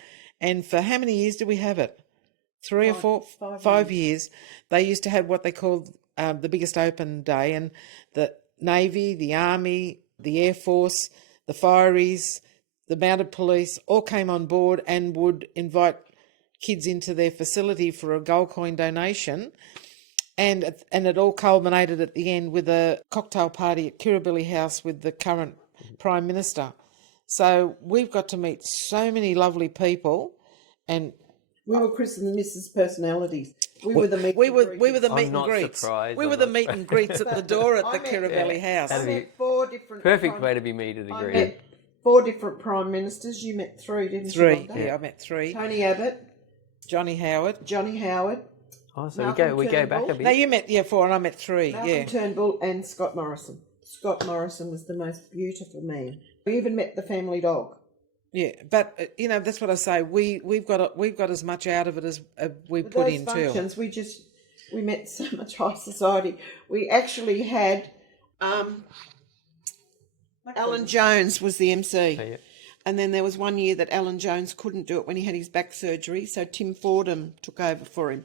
and for how many years did we have it? 3 or 4? 5 years. They used to have what they called the biggest open day, and the Navy, the Army, the Air Force, the Fireys, the Mounted Police all came on board and would invite kids into their facility for a gold coin donation, and it all culminated at the end with a cocktail party at Kirribilli House with the current Prime Minister. So we've got to meet so many lovely people, and we were Chris and Mrs. Personalities. We were the meet we were and the I'm meet and not greets. surprised. We I'm were the not meet and greets at the door at I the met- Kirribilli House. I met 4 different... Perfect way to be me to the I degree. met 4 different Prime Ministers. You met 3, didn't you? 3, Rhonda? yeah, I met 3. Tony Abbott, Johnny Howard. Johnny Howard, Oh, so Malcolm we go back a Turnbull. bit. No, you met 4, and I met 3. Malcolm Yeah. Turnbull, and Scott Morrison. Scott Morrison was the most beautiful man. We even met the family dog. Yeah, but that's what I say. We've got as much out of it as we With put those in functions, we met so much high society. We actually had Alan Jones was the MC. Oh, yeah. And then there was one year that Alan Jones couldn't do it when he had his back surgery, so Tim Fordham took over for him.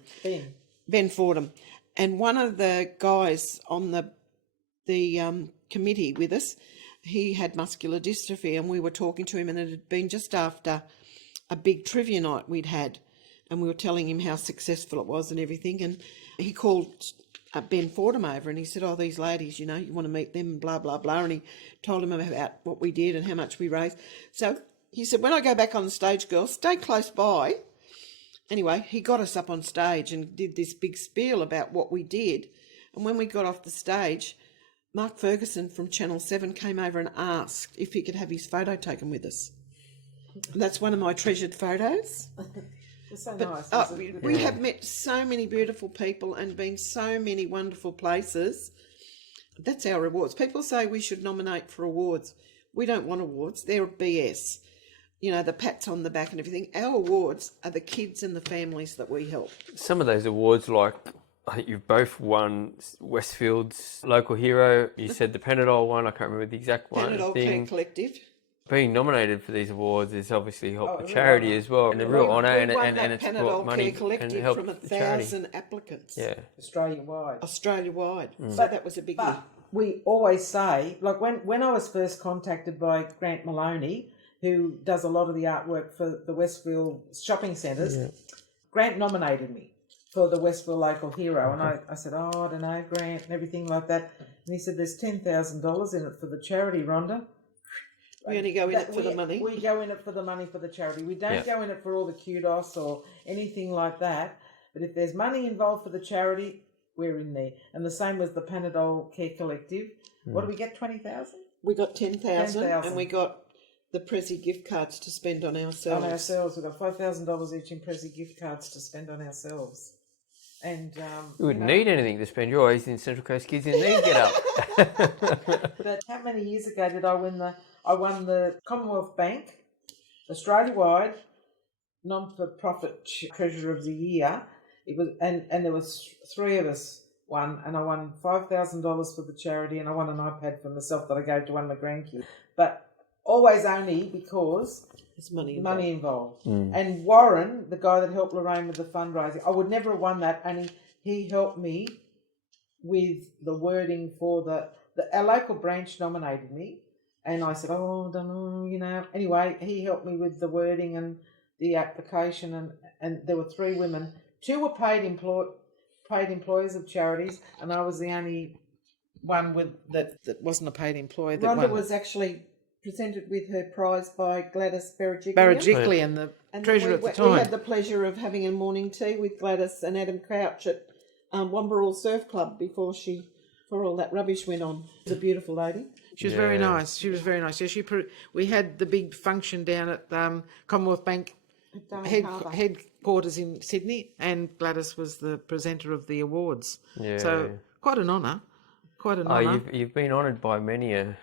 Ben Fordham. And one of the guys on the committee with us, he had muscular dystrophy, and we were talking to him, and it had been just after a big trivia night we'd had, and we were telling him how successful it was and everything, and he called Ben Fordham over, and he said, oh, these ladies, you want to meet them, blah, blah, blah, and he told him about what we did and how much we raised. So he said, when I go back on the stage, girls, stay close by. Anyway, he got us up on stage and did this big spiel about what we did, and when we got off the stage, Mark Ferguson from Channel 7 came over and asked if he could have his photo taken with us. And that's one of my treasured photos. It's so nice. We have met so many beautiful people and been so many wonderful places. That's our rewards. People say we should nominate for awards. We don't want awards. They're BS. The pats on the back and everything. Our awards are the kids and the families that we help. Some of those awards, like I think you've both won Westfield's Local Hero. You said the Panadol one. I can't remember the exact one. Panadol Care Collective. Being nominated for these awards is obviously helped the charity as well, and a real honour, and it's brought money and helped from the charity. 1,000 applicants. Yeah, Australia-wide. So that was a biggie. But we always say, like when I was first contacted by Grant Maloney, who does a lot of the artwork for the Westfield shopping centres, Grant nominated me for the Westfield Local Hero, and I said, I don't know, Grant, and everything like that. And he said, there's $10,000 in it for the charity, Rhonda. We only go in it for the money. We go in it for the money for the charity. We don't go in it for all the kudos or anything like that. But if there's money involved for the charity, we're in there. And the same was the Panadol Care Collective. What do we get, 20,000? We got 10,000 10,000. and we got the Prezi gift cards to spend on ourselves. On ourselves. We've got $5,000 each in Prezi gift cards to spend on ourselves. And you wouldn't need anything to spend. You're always in Central Coast Kids in Need Get Up. But how many years ago did I win I won the Commonwealth Bank Australia-wide non-for-profit Treasurer of the Year. It was, and there was 3 of us won, and I won $5,000 for the charity, and I won an iPad for myself that I gave to one of my grandkids. But always only because there's money involved. And Warren, the guy that helped Lorraine with the fundraising, I would never have won that, only he helped me with the wording for our local branch nominated me. And I said, I don't know, Anyway, he helped me with the wording and the application, and there were 3 women. 2 were paid employees of charities, and I was the only one that wasn't a paid employee. Rhonda was actually presented with her prize by Gladys Barajiklian, the treasurer at the time. We had the pleasure of having a morning tea with Gladys and Adam Crouch at Wambarrel Surf Club before all that rubbish went on. She's a beautiful lady. She was very Yeah. nice. She was very nice. Yeah, we had the big function down at Commonwealth Bank headquarters in Sydney, and Gladys was the presenter of the awards. Yeah. So quite an honour. Quite an Oh, honour. you've been honoured by many a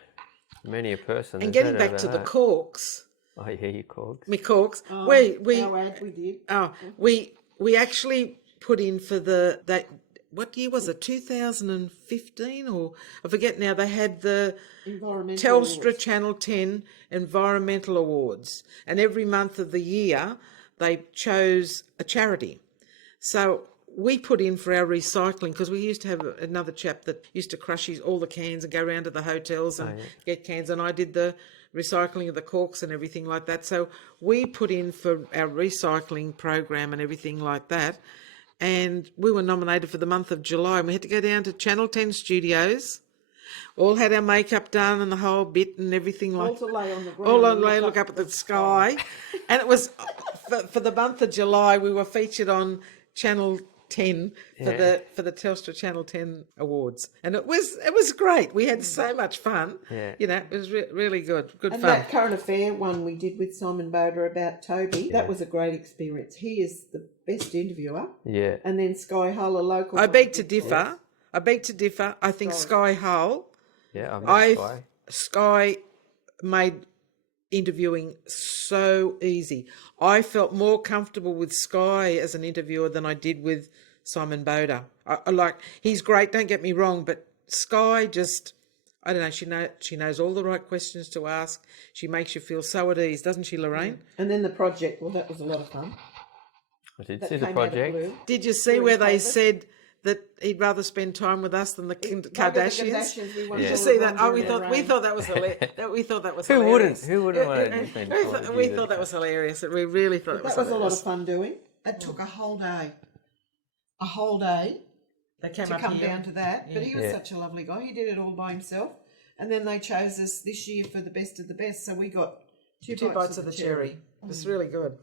person. And there's getting no doubt back to about the that. corks, Oh, yeah, you corks. me corks. Our ad we did. We actually put in for that. What year was it? 2015 or I forget now. They had the Environmental Telstra awards. Channel 10 Environmental Awards, and every month of the year they chose a charity. So we put in for our recycling because we used to have another chap that used to crush all the cans and go around to the hotels and get cans, and I did the recycling of the corks and everything like that. So we put in for our recycling program and everything like that, and we were nominated for the month of July, and we had to go down to Channel 10 studios, all had our makeup done and the whole bit and everything like All to lay on the ground. all and on look up at the sky. And it was for the month of July, we were featured on Channel 10 for the Telstra Channel 10 Awards, and it was great. We had so much fun. Yeah. You know, it was really good And fun. that current affair one we did with Simon Boda about Toby, that was a great experience. He is the best interviewer. Yeah. And then Sky Hull, a local. I beg to differ. I think Sky Hull. Yeah, I met Sky made interviewing so easy. I felt more comfortable with Sky as an interviewer than I did with Simon Boda. He's great, don't get me wrong, but Sky just, I don't know, she knows all the right questions to ask. She makes you feel so at ease, doesn't she, Lorraine? And then the project, well, that was a lot of fun. I did That see the came out of project. blue. Did you see During where they COVID. said that he'd rather spend time with us than the Kardashians? Did you see that? Oh, we thought that was hilarious. We thought that was Who wouldn't? hilarious. Who wouldn't want to spend time with We you? thought that was hilarious. We really thought it was That was a lot hilarious. of fun doing. It took a whole day They came to up come here. down to that. But he was Yeah. such a lovely guy. He did it all by himself. And then they chose us this year for the best of the best. So we got two bites of the cherry. It's really good.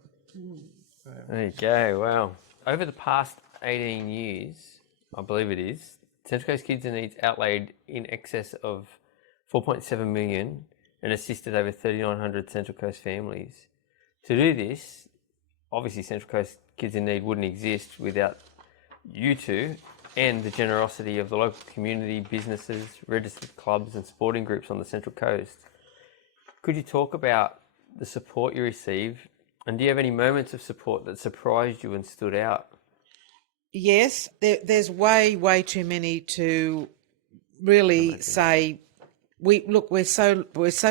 There you go. Wow. Over the past 18 years, I believe it is, Central Coast Kids in Needs outlaid in excess of $4.7 million and assisted over 3,900 Central Coast families. To do this, obviously Central Coast Kids in Need wouldn't exist without you two and the generosity of the local community, businesses, registered clubs and sporting groups on the Central Coast. Could you talk about the support you receive, and do you have any moments of support that surprised you and stood out? Yes, there's way too many to really say. We're so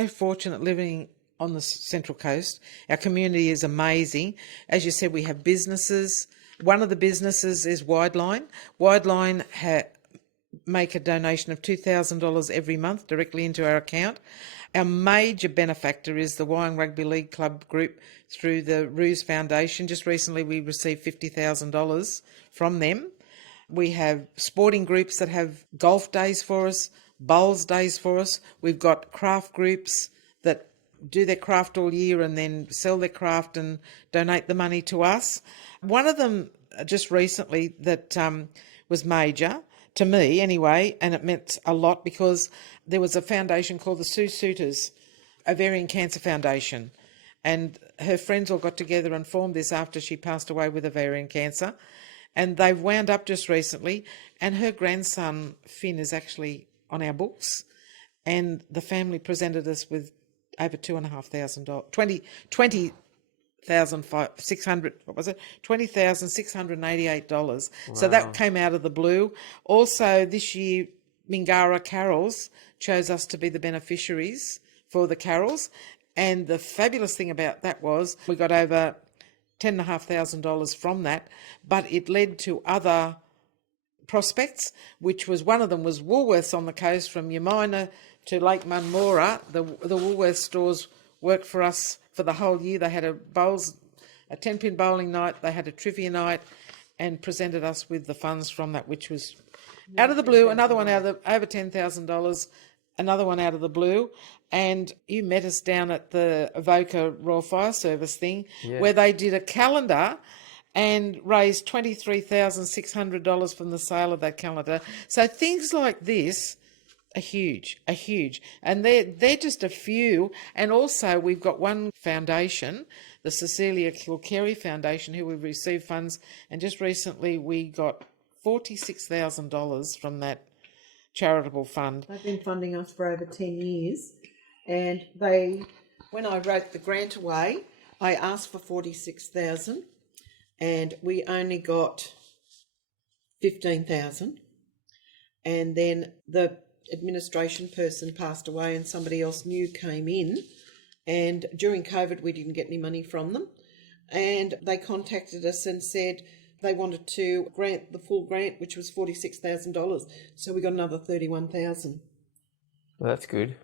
fortunate living on the Central Coast. Our community is amazing. As you said, we have businesses. One of the businesses is Wideline. Wideline make a donation of $2,000 every month directly into our account. Our major benefactor is the Wyong Rugby League Club group through the Ruse Foundation. Just recently we received $50,000 from them. We have sporting groups that have golf days for us, bowls days for us. We've got craft groups that do their craft all year and then sell their craft and donate the money to us. One of them just recently that was major, to me anyway, and it meant a lot because there was a foundation called the Sue Suitors Ovarian Cancer Foundation, and her friends all got together and formed this after she passed away with ovarian cancer, and they've wound up just recently, and her grandson Finn is actually on our books, and the family presented us with over $2,500, $20,688. So that came out of the blue. Also this year, Mingara Carols chose us to be the beneficiaries for the carols, and the fabulous thing about that was we got over $10,500 from that, but it led to other prospects, which was one of them was Woolworths on the coast from Yamina to Lake Munmora. The Woolworths stores worked for us for the whole year. They had a 10-pin bowling night, they had a trivia night, and presented us with the funds from that, which was out of the blue. Another one out of the, over $10,000, another one out of the blue. And you met us down at the Avoca Royal Fire Service thing, where they did a calendar and raised $23,600 from the sale of that calendar. So things like this A huge, and they're just a few. And also, we've got one foundation, the Cecilia Kilcarey Foundation, who we've received funds, and just recently we got $46,000 from that charitable fund. They've been funding us for over 10 years, and when I wrote the grant away, I asked for 46,000, and we only got 15,000, and then the administration person passed away and somebody else new came in, and during COVID we didn't get any money from them, and they contacted us and said they wanted to grant the full grant, which was $46,000, so we got another 31,000. Well, that's good.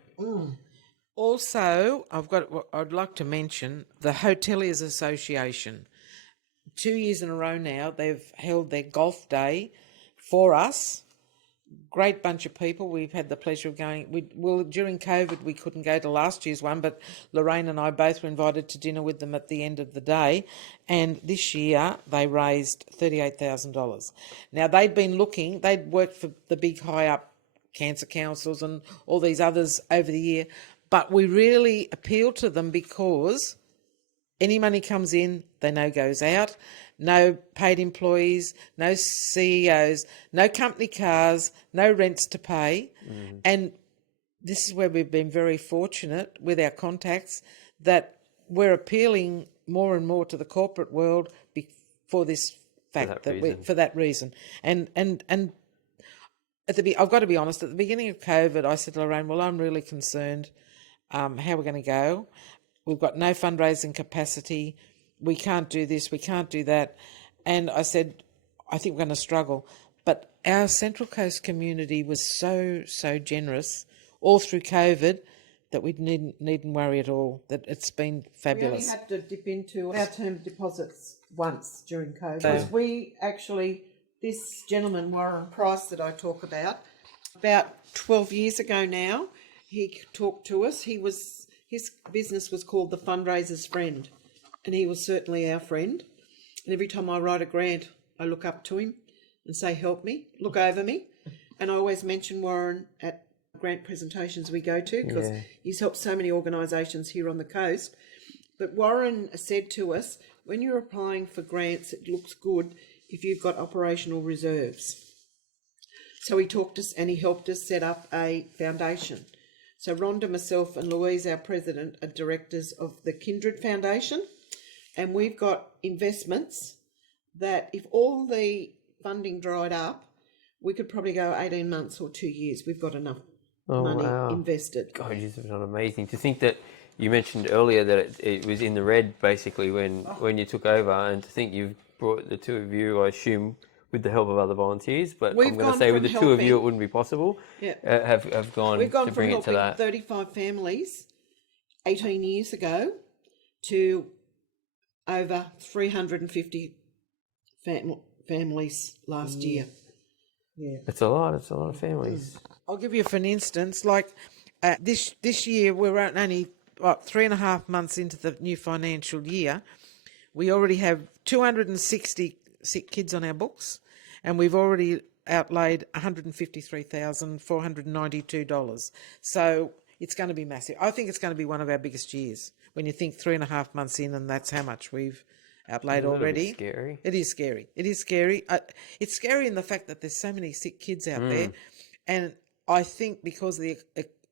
Also, I'd like to mention the Hoteliers Association. 2 years in a row now, they've held their golf day for us. Great bunch of people. We've had the pleasure of going. During COVID, we couldn't go to last year's one, but Lorraine and I both were invited to dinner with them at the end of the day. And this year, they raised $38,000. Now, they'd worked for the big high-up cancer councils and all these others over the year, but we really appeal to them because any money comes in, they know goes out. No paid employees, no CEOs, no company cars, no rents to pay. And this is where we've been very fortunate with our contacts that we're appealing more and more to the corporate world for this fact, for that reason. And I've got to be honest, at the beginning of COVID, I said to Lorraine, well, I'm really concerned how we're going to go. We've got no fundraising capacity. We can't do this, we can't do that. And I said, I think we're going to struggle. But our Central Coast community was so generous all through COVID that we needn't worry at all, that it's been fabulous. We only had to dip into our term deposits once during COVID. Because this gentleman, Warren Price, that I talk about 12 years ago now, he talked to us. His business was called The Fundraiser's Friend, and he was certainly our friend. And every time I write a grant, I look up to him and say, help me, look over me. And I always mention Warren at grant presentations we go to, because he's helped so many organisations here on the coast. But Warren said to us, when you're applying for grants, it looks good if you've got operational reserves. So he talked us and he helped us set up a foundation. So Rhonda, myself and Louise, our president, are directors of the Kindred Foundation. And we've got investments that if all the funding dried up, we could probably go 18 months or 2 years. We've got enough money invested. God, you've done amazing. To think that you mentioned earlier that it was in the red basically when you took over, and to think you've brought the two of you, I assume, with the help of other volunteers, but I'm going to say with the two of you it wouldn't be possible, have gone to bring it to that. 35 families 18 years ago to over 350 families last year. Yeah, It's a lot of families. I'll give you for an instance, like this year we're only 3.5 months into the new financial year. We already have 260 sick kids on our books, and we've already outlaid $153,492. So it's going to be massive. I think it's going to be one of our biggest years when you think 3.5 months in, and that's how much we've outlaid already. Scary. It is scary. It is scary. It's scary in the fact that there's so many sick kids out there, and I think because of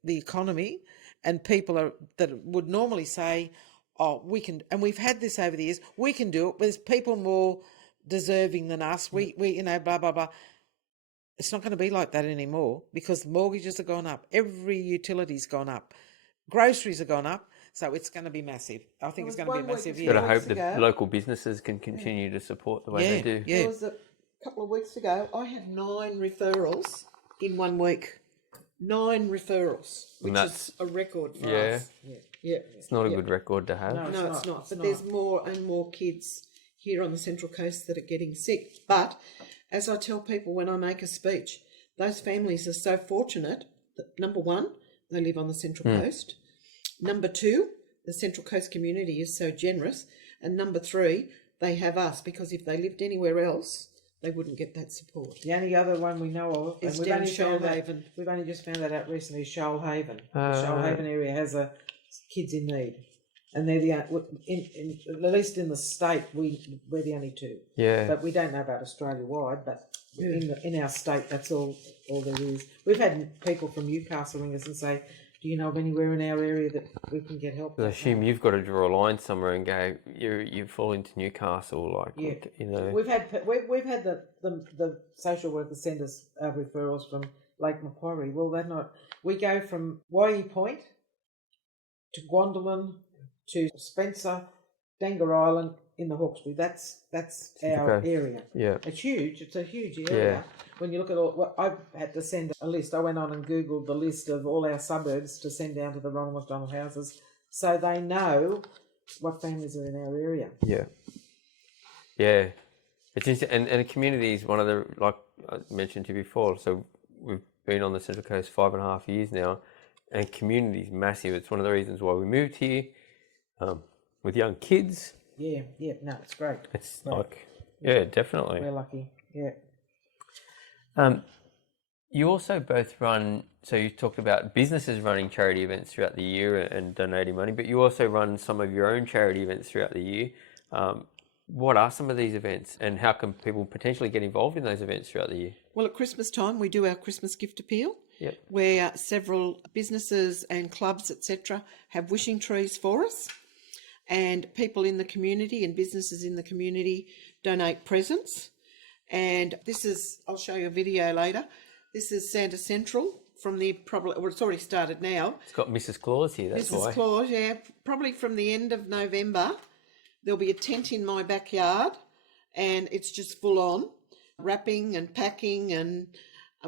the economy and people that would normally say, "Oh, we can," and we've had this over the years. We can do it. There's people more deserving than us. We blah blah blah. It's not going to be like that anymore because mortgages have gone up. Every utility's gone up. Groceries have gone up. So it's going to be massive. I think it's going to be a massive year. But I hope that local businesses can continue to support the way they do. Yeah. It was a couple of weeks ago. I had 9 referrals in 1 week. 9 referrals, which is a record for us. Yeah. It's not a good record to have. No, it's not. But there's more and more kids here on the Central Coast that are getting sick. But as I tell people when I make a speech, those families are so fortunate that, number one, they live on the Central Coast. Number 2, the Central Coast community is so generous. And number 3, they have us, because if they lived anywhere else, they wouldn't get that support. The only other one we know of Is and down Shoalhaven. we've only just found that out recently. Shoalhaven, the right. Shoalhaven area has a kids in need, and they're the at least in the state we're the only two. Yeah. But we don't know about Australia wide. But in our state, that's all there is. We've had people from Newcastle ring us and say, "Do you know of anywhere in our area that we can get help?" I assume you've got to draw a line somewhere and go, you fall into Newcastle, like, Yeah. you know. We've had the social workers send us referrals from Lake Macquarie. Well, they're not. We go from Waihee Point to Guandolen to Spencer, Dangar Island in the Hawkesbury. That's our area. Yeah. It's huge. It's a huge area. When you look at all, well, I had to send a list. I went on and Googled the list of all our suburbs to send down to the Ronald McDonald houses, so they know what families are in our area. Yeah. Yeah. It's interesting. And the community is one of the, like I mentioned to you before, so we've been on the Central Coast 5.5 years now, and community is massive. It's one of the reasons why we moved here, with young kids. Yeah, no, it's great. It's like, yeah, definitely. We're lucky, yeah. You also both run, so you talked about businesses running charity events throughout the year and donating money, but you also run some of your own charity events throughout the year. What are some of these events, and how can people potentially get involved in those events throughout the year? Well, at Christmas time, we do our Christmas gift appeal, Yep. where several businesses and clubs, etc., have wishing trees for us, and people in the community and businesses in the community donate presents. And this is, I'll show you a video later. This is Santa Central from the, probably, well, it's already started now. It's got Mrs. Claus here, that's why. Mrs. Claus, yeah. Probably from the end of November, there'll be a tent in my backyard, and it's just full on wrapping and packing, and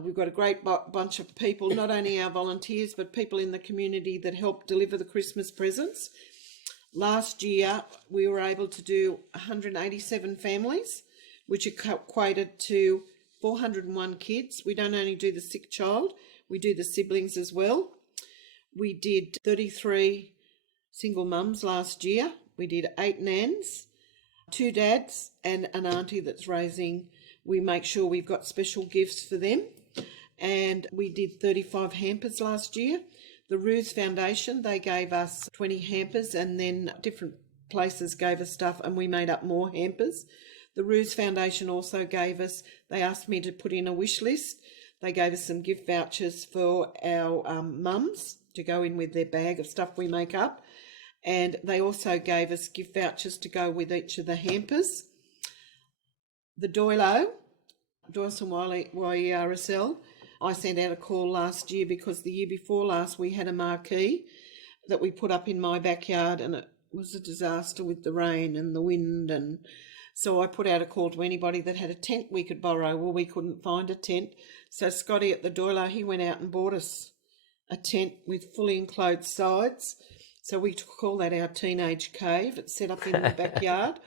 we've got a great bunch of people, not only our volunteers, but people in the community that help deliver the Christmas presents. Last year, we were able to do 187 families, which equated to 401 kids. We don't only do the sick child, we do the siblings as well. We did 33 single mums last year. We did 8 nans, 2 dads and an auntie that's raising. We make sure we've got special gifts for them. And we did 35 hampers last year. The Ruse Foundation, they gave us 20 hampers, and then different places gave us stuff, and we made up more hampers. The Ruse Foundation also gave us, they asked me to put in a wish list. They gave us some gift vouchers for our mums to go in with their bag of stuff we make up. And they also gave us gift vouchers to go with each of the hampers. The Doylo, Dawson YERSL, I sent out a call last year because the year before last we had a marquee that we put up in my backyard, and it was a disaster with the rain and the wind, and so I put out a call to anybody that had a tent we could borrow. Well, we couldn't find a tent, so Scotty at the Doylo, he went out and bought us a tent with fully enclosed sides. So we call that our teenage cave. It's set up in the backyard,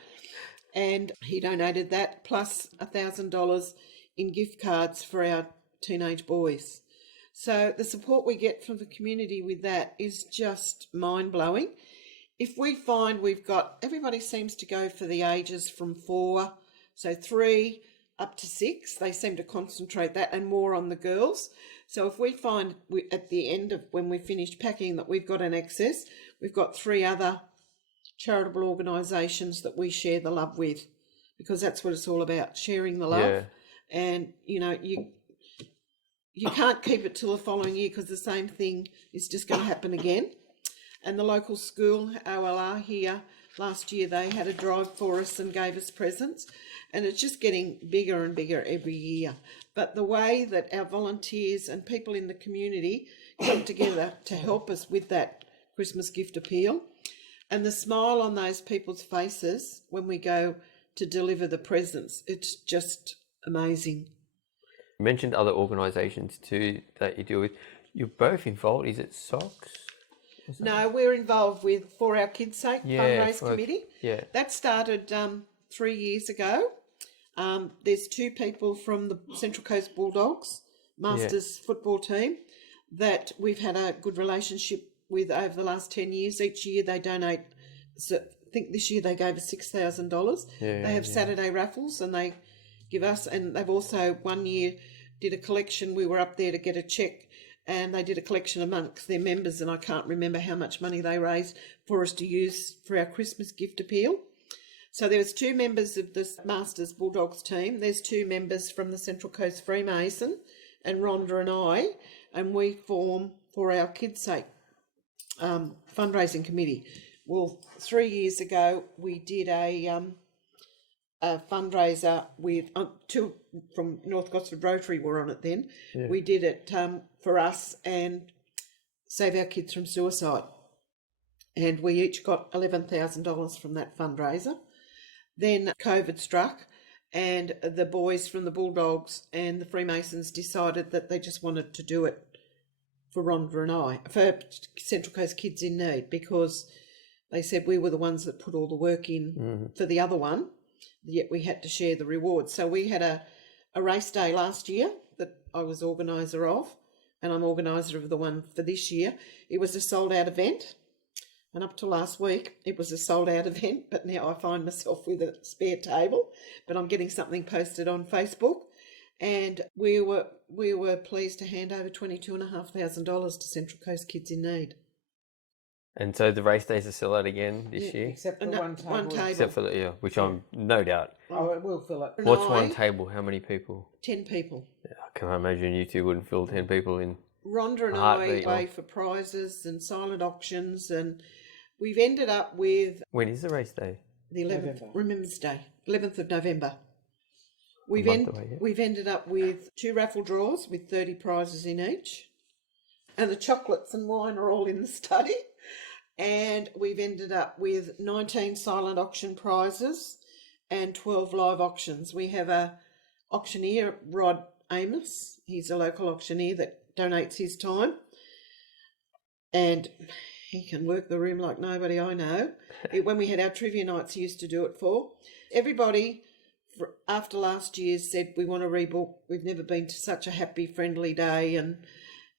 and he donated that plus $1,000 in gift cards for our teenage boys. So the support we get from the community with that is just mind-blowing. If we find we've got, everybody seems to go for the ages from 4, so 3 up to 6, they seem to concentrate that, and more on the girls. So if we find at the end of when we finish packing that we've got an excess, we've got 3 other charitable organisations that we share the love with, because that's what it's all about, sharing the love. Yeah. And, you know, you can't keep it till the following year, because the same thing is just going to happen again. And the local school, OLR here, last year they had a drive for us and gave us presents, and it's just getting bigger and bigger every year. But the way that our volunteers and people in the community come together to help us with that Christmas gift appeal, and the smile on those people's faces when we go to deliver the presents, it's just amazing. You mentioned other organisations too that you deal with. You're both involved. Is it Socks? No, we're involved with For Our Kids' Sake fundraise committee. Yeah. That started 3 years ago. There's 2 people from the Central Coast Bulldogs Masters football team that we've had a good relationship with over the last 10 years. Each year they donate, so I think this year they gave us $6,000. They have Saturday raffles, and they give us. And they've also one year did a collection. We were up there to get a check, and they did a collection amongst their members, and I can't remember how much money they raised for us to use for our Christmas gift appeal. So there was 2 members of the Masters Bulldogs team. There's 2 members from the Central Coast Freemason, and Rhonda and I, and we form for our kids' sake fundraising committee. Well, 3 years ago we did a fundraiser with 2 from North Gosford Rotary were on it then. Yeah. We did it for us and Save Our Kids from Suicide. And we each got $11,000 from that fundraiser. Then COVID struck, and the boys from the Bulldogs and the Freemasons decided that they just wanted to do it for Rhonda and I, for Central Coast Kids in Need, because they said we were the ones that put all the work in for the other one, yet we had to share the rewards. So we had a race day last year that I was organiser of, and I'm organiser of the one for this year. It was a sold-out event, and up to last week it was a sold-out event, but now I find myself with a spare table, but I'm getting something posted on Facebook. And we were pleased to hand over $22,500 to Central Coast Kids in Need. And so the race days are still out again this year? Except for No, one table. one table. Except for the, which I'm no doubt. Oh, it will fill it. What's No. one table? How many people? 10 people. Yeah, I can't imagine you two wouldn't fill 10 people in. Rhonda and I Heartbeat. play for prizes and silent auctions, and we've ended up with When is the race day? the 11th, November. Remembrance Day, 11th of November. month away, yeah. We've ended up with 2 raffle draws with 30 prizes in each, and the chocolates and wine are all in the study. And we've ended up with 19 silent auction prizes and 12 live auctions. We have a auctioneer, Rod Amos. He's a local auctioneer that donates his time, and he can work the room like nobody I know. When we had our trivia nights, he used to do it for everybody. After last year said we want to rebook. We've never been to such a happy, friendly day, and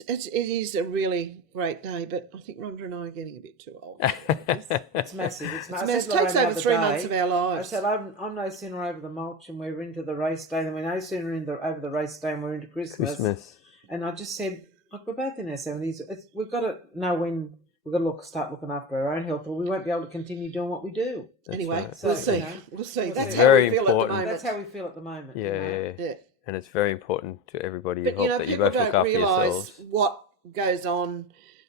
it is a really great day. But I think Rhonda and I are getting a bit too old. It's massive. It's It takes over 3 months of our I lives. said, I'm no sooner over the mulch and we're into the race day than we're no sooner over the race day and we're into Christmas. And I just said, like, we're both in our 70s. We've got to know when we've got to start looking after our own health, or we won't be able to continue doing what we do. Anyway, right. we'll So, see. you know, We'll see. It's That's how very we feel important. at the moment. That's how we feel at the moment. Yeah, you know. Yeah. And it's very important to everybody. But I hope that you people both look don't after realise yourselves. what goes on.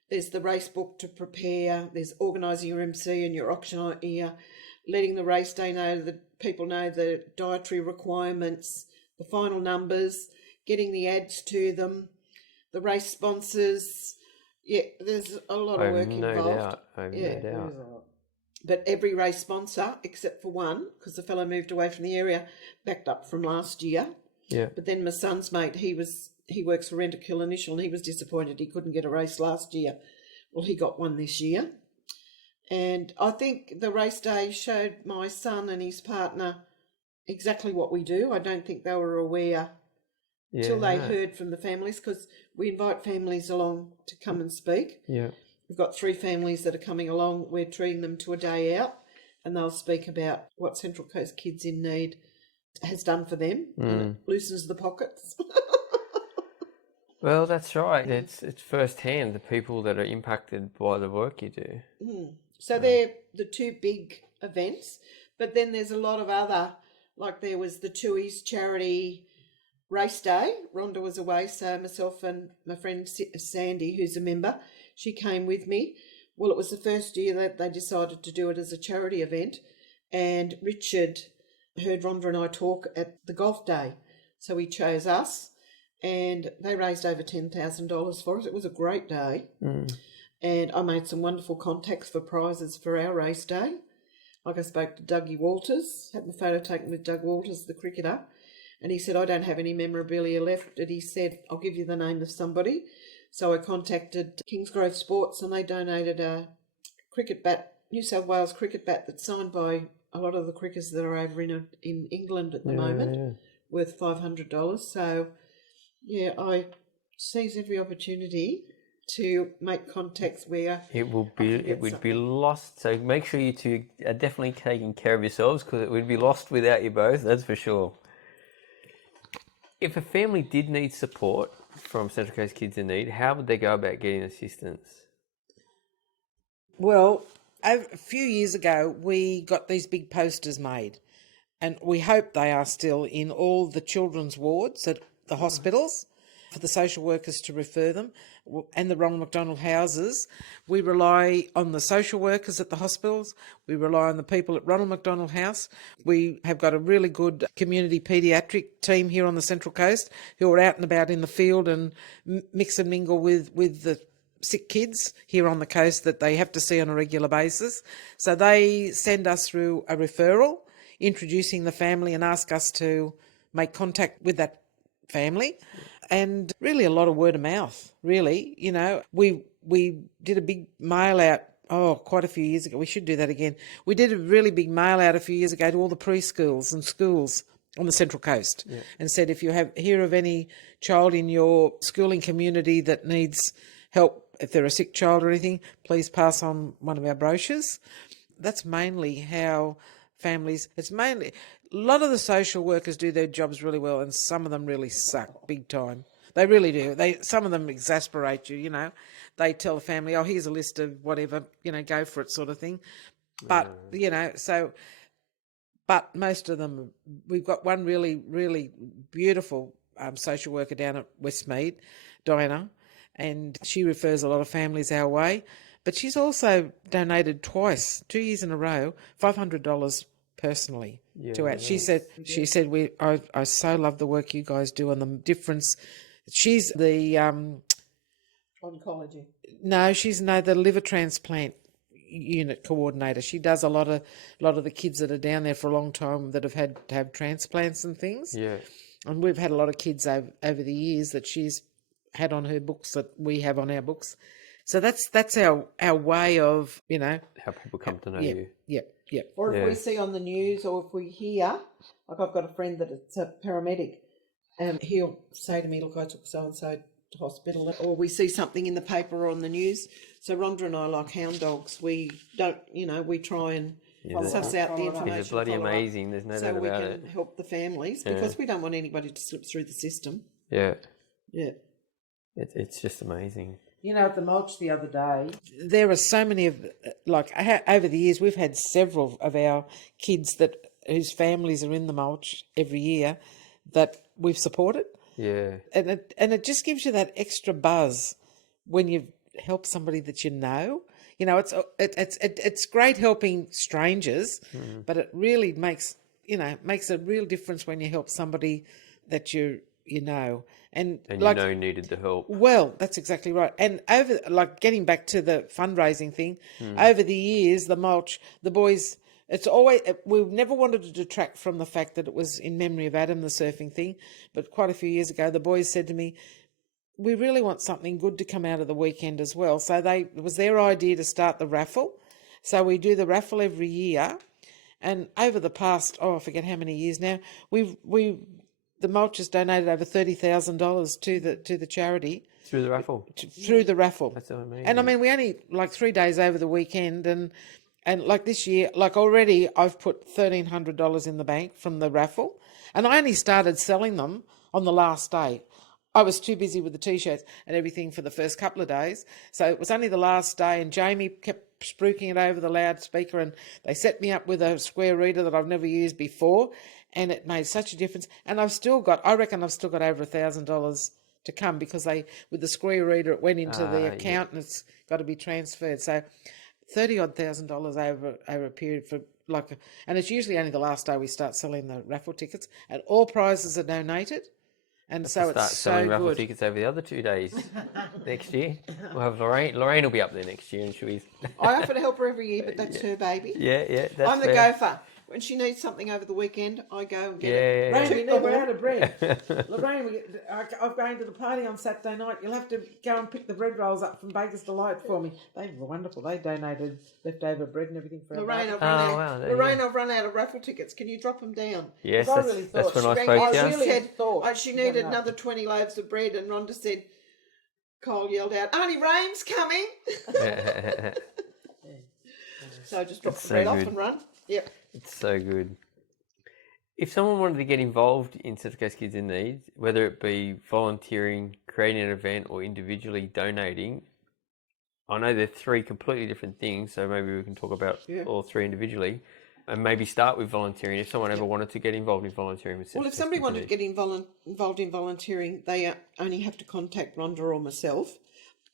There's the race book to prepare. There's organising your MC and your auctioneer, letting the race day know, the people know the dietary requirements, the final numbers, getting the ads to them, the race sponsors. Yeah, there's a lot of work involved. I have Yeah. no doubt. But every race sponsor, except for one, because the fellow moved away from the area, backed up from last year. Yeah. But then my son's mate, he works for Rent-A-Kill Initial, and he was disappointed he couldn't get a race last year. Well, he got one this year. And I think the race day showed my son and his partner exactly what we do. I don't think they were aware till they heard from the families, because we invite families along to come and speak. Yeah. We've got 3 families that are coming along. We're treating them to a day out, and they'll speak about what Central Coast Kids in Need has done for them, and it loosens the pockets. Well, that's right. It's firsthand the people that are impacted by the work you do. So they're the 2 big events, but then there's a lot of other, like there was the Tui's charity race day. Rhonda was away, so myself and my friend Sandy, who's a member, she came with me. Well, it was the first year that they decided to do it as a charity event, and Richard heard Rhonda and I talk at the golf day, so he chose us, and they raised over $10,000 for us. It was a great day, and I made some wonderful contacts for prizes for our race day. Like I spoke to Dougie Walters, had my photo taken with Doug Walters, the cricketer, and he said, I don't have any memorabilia left, but he said, I'll give you the name of somebody. So I contacted Kingsgrove Sports, and they donated a cricket bat, New South Wales cricket bat that's signed by a lot of the cricketers that are over in England at the moment, worth $500. So, yeah, I seize every opportunity to make contacts where It would be lost. So make sure you two are definitely taking care of yourselves, because it would be lost without you both. That's for sure. If a family did need support from Central Coast Kids in Need, how would they go about getting assistance? Well, a few years ago, we got these big posters made, and we hope they are still in all the children's wards at the hospitals for the social workers to refer them, and the Ronald McDonald houses. We rely on the social workers at the hospitals. We rely on the people at Ronald McDonald House. We have got a really good community paediatric team here on the Central Coast who are out and about in the field and mix and mingle with the sick kids here on the coast that they have to see on a regular basis. So they send us through a referral, introducing the family, and ask us to make contact with that family. And really a lot of word of mouth, really. You know, we did a big mail out, quite a few years ago. We should do that again. We did a really big mail out a few years ago to all the preschools and schools on the Central Coast, and said, if you hear of any child in your schooling community that needs help, if they're a sick child or anything, please pass on one of our brochures. That's mainly how families, a lot of the social workers do their jobs really well, and some of them really suck big time. They really do. Some of them exasperate you, you know. They tell the family, here's a list of whatever, go for it sort of thing. But, but most of them, we've got one really, really beautiful social worker down at Westmead, Diana, and she refers a lot of families our way. But she's also donated twice, 2 years in a row, $500 personally to our. She said, I so love the work you guys do and the difference. She's the Oncology. No, she's the liver transplant unit coordinator. She does a lot of the kids that are down there for a long time that have had to have transplants and things. Yeah. And we've had a lot of kids over the years that she's had on her books that we have on our books. So that's our way of, how people come to know you. Yeah. Or if we see on the news, or if we hear, like I've got a friend that it's a paramedic, and he'll say to me, look, I took so-and-so to hospital, or we see something in the paper or on the news. So Rhonda and I, like hound dogs, we don't, we try and suss out the information. It's bloody amazing, there's no doubt about it. So we can help the families, because we don't want anybody to slip through the system. Yeah. Yeah. It's just amazing. At the mulch the other day, there are so many of, over the years, we've had several of our kids whose families are in the mulch every year that we've supported. Yeah. And it just gives you that extra buzz when you help somebody that you know. It's great helping strangers, but it really makes a real difference when you help somebody that you know. And needed the help. Well, that's exactly right. And getting back to the fundraising thing, over the years, the mulch, the boys, we've never wanted to detract from the fact that it was in memory of Adam, the surfing thing. But quite a few years ago, the boys said to me, we really want something good to come out of the weekend as well. So it was their idea to start the raffle. So we do the raffle every year. And over the past, I forget how many years now, the mulch has donated over $30,000 to the charity Through the raffle. Through the raffle. That's amazing. And I mean, we only 3 days over the weekend, and like this year, already I've put $1,300 in the bank from the raffle, and I only started selling them on the last day. I was too busy with the T-shirts and everything for the first couple of days, so it was only the last day, and Jamie kept spruiking it over the loudspeaker, and they set me up with a square reader that I've never used before, and it made such a difference. And I reckon I've still got over $1,000 to come, because with the square reader, it went into the account and it's got to be transferred. So $30,000 over a period and it's usually only the last day we start selling the raffle tickets, and all prizes are donated. And so it's so selling raffle good. tickets over the other 2 days next year. We'll have Lorraine. Lorraine will be up there next year, and she'll be. I offer to help her every year, but that's her baby. Yeah, that's I'm the fair. gopher. When she needs something over the weekend, I go and get Yeah. Lorraine, we're out of bread. Lorraine, I'm going to the party on Saturday night. You'll have to go and pick the bread rolls up from Baker's Delight for me. They were wonderful. They donated leftover bread and everything for Lorraine, our I've run out of raffle tickets. Can you drop them down? Yes, I that's, really that's thought when I She spoke rang to me, you. she said thought she needed another 20 loaves of bread, and Rhonda said, Cole yelled out, Auntie Rain's coming. So I just dropped the bread off and run. Yep. It's so good. If someone wanted to get involved in Central Coast Kids in Need, whether it be volunteering, creating an event, or individually donating, I know they're three completely different things, so maybe we can talk about all three individually, and maybe start with volunteering. If someone ever wanted to get involved in volunteering with Central Well, if Coast somebody Kids in wanted to Need. get involved in volunteering, they only have to contact Rhonda or myself.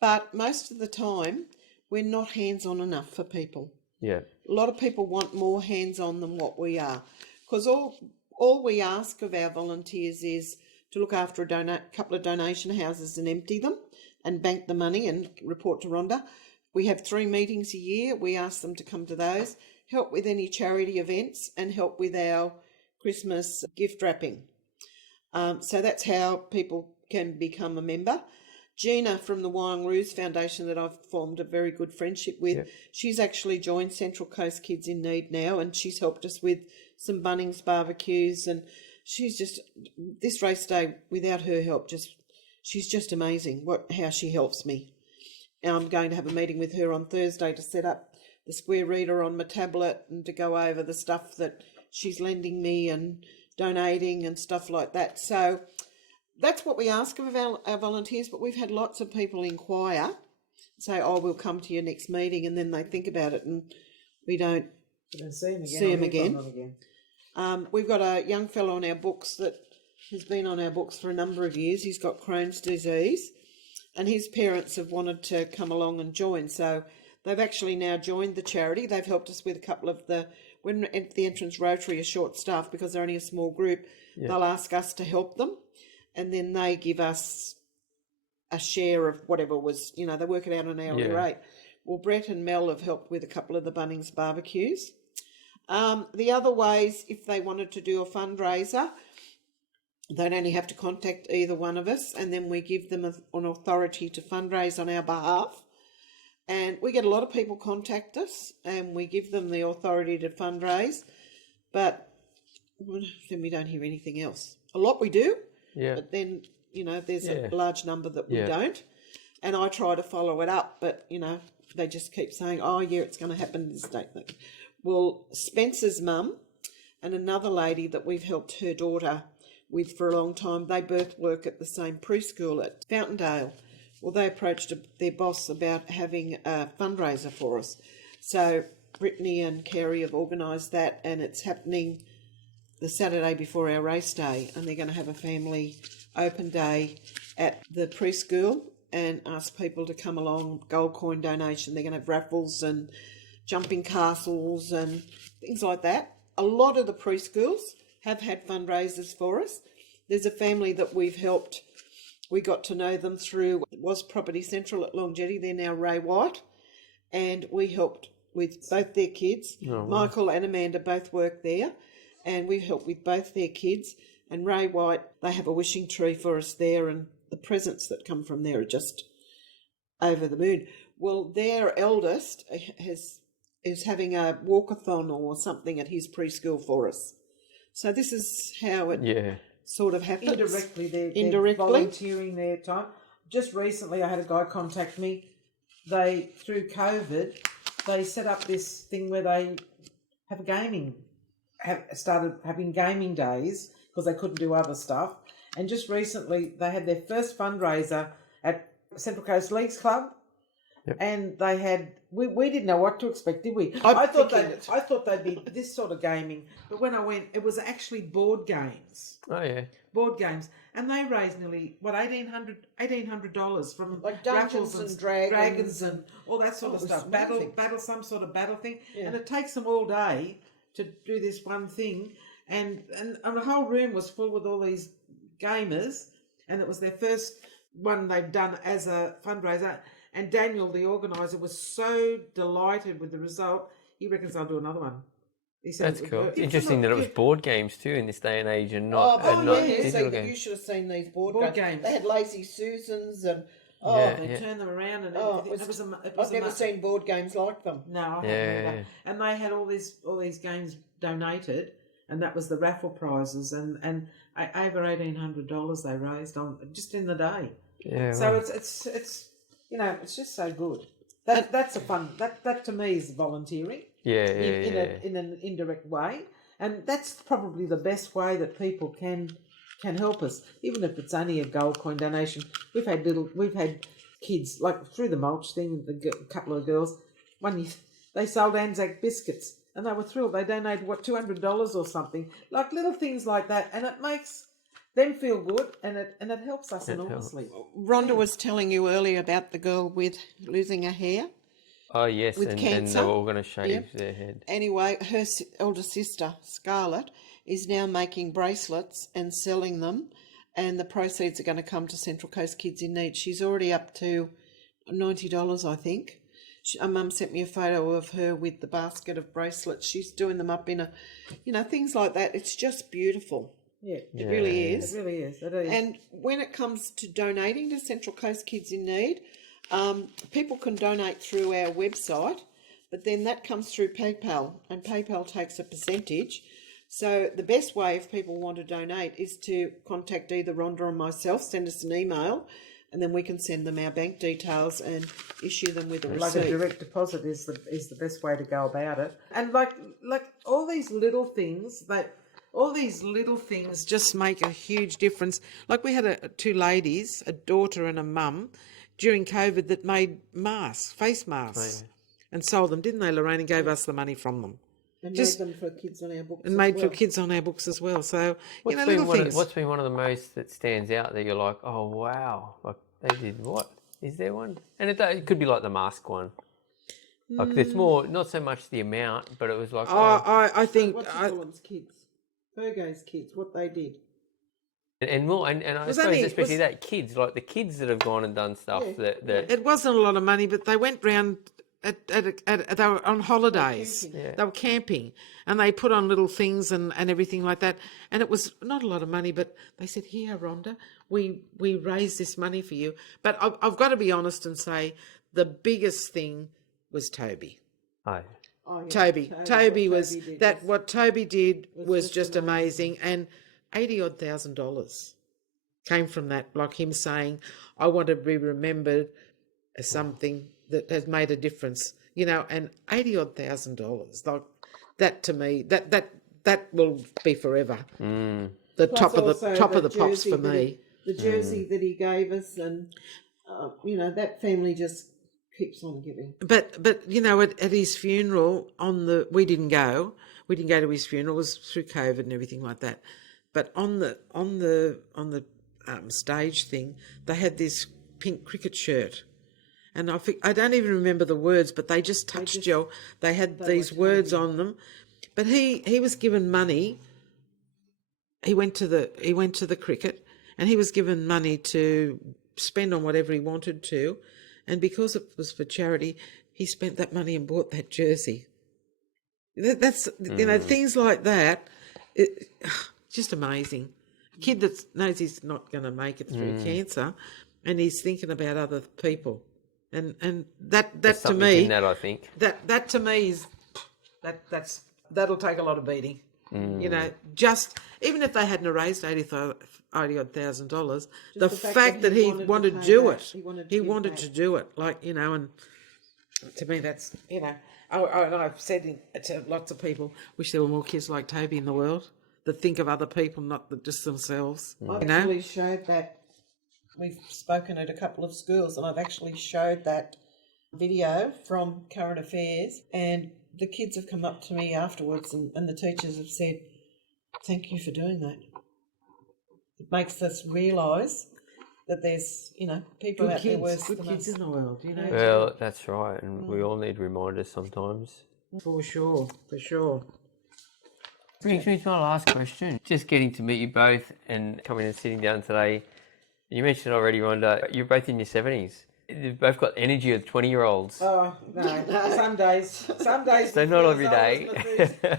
But most of the time, we're not hands-on enough for people. Yeah. A lot of people want more hands-on than what we are, because all we ask of our volunteers is to look after a couple of donation houses and empty them and bank the money and report to Rhonda. We have 3 meetings a year. We ask them to come to those, help with any charity events, and help with our Christmas gift wrapping. So that's how people can become a member. Gina from the Wyong Foundation, that I've formed a very good friendship with, she's actually joined Central Coast Kids in Need now, and she's helped us with some Bunnings barbecues, and she's just, this race day, without her help, she's just amazing how she helps me. Now I'm going to have a meeting with her on Thursday to set up the square reader on my tablet and to go over the stuff that she's lending me and donating and stuff like that. So that's what we ask of our volunteers, but we've had lots of people inquire, say, oh, we'll come to your next meeting, and then they think about it and we don't see them again. We've got a young fellow on our books that has been on our books for a number of years. He's got Crohn's disease, and his parents have wanted to come along and join. So they've actually now joined the charity. They've helped us with a couple of when the entrance Rotary are short-staffed because they're only a small group, they'll ask us to help them. And then they give us a share of whatever was, they work it out on an hourly rate. Well, Brett and Mel have helped with a couple of the Bunnings barbecues. The other ways, if they wanted to do a fundraiser, they'd only have to contact either one of us, and then we give them an authority to fundraise on our behalf. And we get a lot of people contact us, and we give them the authority to fundraise, but then we don't hear anything else. A lot we do. Yeah. But then, there's a large number that we don't. And I try to follow it up, but, they just keep saying, oh, yeah, it's going to happen this date. Well, Spencer's mum and another lady that we've helped her daughter with for a long time, they both work at the same preschool at Fountaindale. Well, they approached their boss about having a fundraiser for us. So Brittany and Kerry have organised that, and it's happening the Saturday before our race day, and they're going to have a family open day at the preschool and ask people to come along, gold coin donation. They're going to have raffles and jumping castles and things like that. A lot of the preschools have had fundraisers for us. There's a family that we've helped. We got to know them through Was Property Central at Long Jetty. They're now Ray White, and we helped with both their kids. Michael and Amanda both work there, and we helped with both their kids. And Ray White, they have a wishing tree for us there, and the presents that come from there are just over the moon. Well, their eldest is having a walkathon or something at his preschool for us. So this is how it sort of happens. Indirectly, they're volunteering their time. Just recently, I had a guy contact me. Through COVID, they set up this thing where they started having gaming days because they couldn't do other stuff. And just recently, they had their first fundraiser at Central Coast Leagues Club. Yep. And they had, we didn't know what to expect, did we? I thought they'd be this sort of gaming, but when I went, it was actually board games. Oh yeah, board games, and they raised nearly $1,800 from like Dungeons and Dragons and all that sort of stuff. Battle, some sort of battle thing, and it takes them all day to do this one thing, and the whole room was full with all these gamers, and it was their first one they'd done as a fundraiser. And Daniel, the organiser, was so delighted with the result, he reckons I'll do another one. He said that's cool. Interesting that it was board games too in this day and age, and not digital games. You should have seen these board games. They had Lazy Susans and they turned them around and I've never seen board games like them. No, I haven't either. And they had all these games donated, and that was the raffle prizes, and over $1,800 they raised on just in the day. Yeah. So it's it's just so good. That's a fun. That to me is volunteering. In an indirect way. And that's probably the best way that people can help us, even if it's only a gold coin donation. We've had kids, like through the mulch thing, a couple of girls, one year, they sold Anzac biscuits and they were thrilled. They donated, $200 or something, like little things like that, and it makes them feel good, and it helps us enormously. Rhonda was telling you earlier about the girl with losing her hair. Oh yes, With and cancer. they were all going to shave their head. Anyway, her elder sister, Scarlett, is now making bracelets and selling them, and the proceeds are going to come to Central Coast Kids in Need. She's already up to $90, I think. Her mum sent me a photo of her with the basket of bracelets. She's doing them up in things like that. It's just beautiful. Yeah, it really is. It really is. It is. And when it comes to donating to Central Coast Kids in Need, people can donate through our website, but then that comes through PayPal, and PayPal takes a percentage. So the best way, if people want to donate, is to contact either Rhonda or myself, send us an email, and then we can send them our bank details and issue them with a receipt. Like a direct deposit is the best way to go about it. And like all these little things just make a huge difference. Like we had two ladies, a daughter and a mum, during COVID that made face masks, and sold them, didn't they, Lorraine? And gave us the money from them. And made them for kids on our books. And made for kids on our books as well. So, little things. What's been one of the most that stands out that you're like, oh, wow, like they did what? Is there one? And it could be like the mask one. Like there's more, not so much the amount, but it was like... I think... What's Colin's kids? Virgo's kids, what they did. And more, and I suppose especially that kids, like the kids that have gone and done stuff that... It wasn't a lot of money, but they went round... they were on holidays. They were camping, and they put on little things and everything like that. And it was not a lot of money, but they said, "Here, Rhonda, we raised this money for you." But I've got to be honest and say the biggest thing was Toby. Oh, yeah. Toby was that. What Toby did was just amazing, and $80,000 came from that. Like him saying, "I want to be remembered as something that has made a difference," and $80,000, like that to me, that will be forever. The Plus top of the pops for me. The jersey that he gave us, and that family just keeps on giving. But at his funeral we didn't go to his funeral. It was through COVID and everything like that. But on the stage thing, they had this pink cricket shirt. And I don't even remember the words, but they just touched you. They had these words on them. But he was given money. He went to the cricket, and he was given money to spend on whatever he wanted to. And because it was for charity, he spent that money and bought that jersey. That's things like that. Just amazing. A kid that knows he's not going to make it through cancer, and he's thinking about other people. And that to me, in that I think that to me is that'll take a lot of beating. Just even if they hadn't raised $80,000, the fact that he wanted to do it, he wanted to do it. Like and to me that's I've said to lots of people, wish there were more kids like Toby in the world that think of other people, not just themselves. I've actually showed that. We've spoken at a couple of schools, and I've actually showed that video from Current Affairs, and the kids have come up to me afterwards, and the teachers have said, "Thank you for doing that." It makes us realise that there's, people out there worse than us. Good kids in the world, Well, that's right, and we all need reminders sometimes. For sure. Brings me to my last question. Just getting to meet you both and coming and sitting down today. You mentioned already, Rhonda, you're both in your 70s. You've both got energy of 20-year-olds. Oh, no. Some days. So not every day.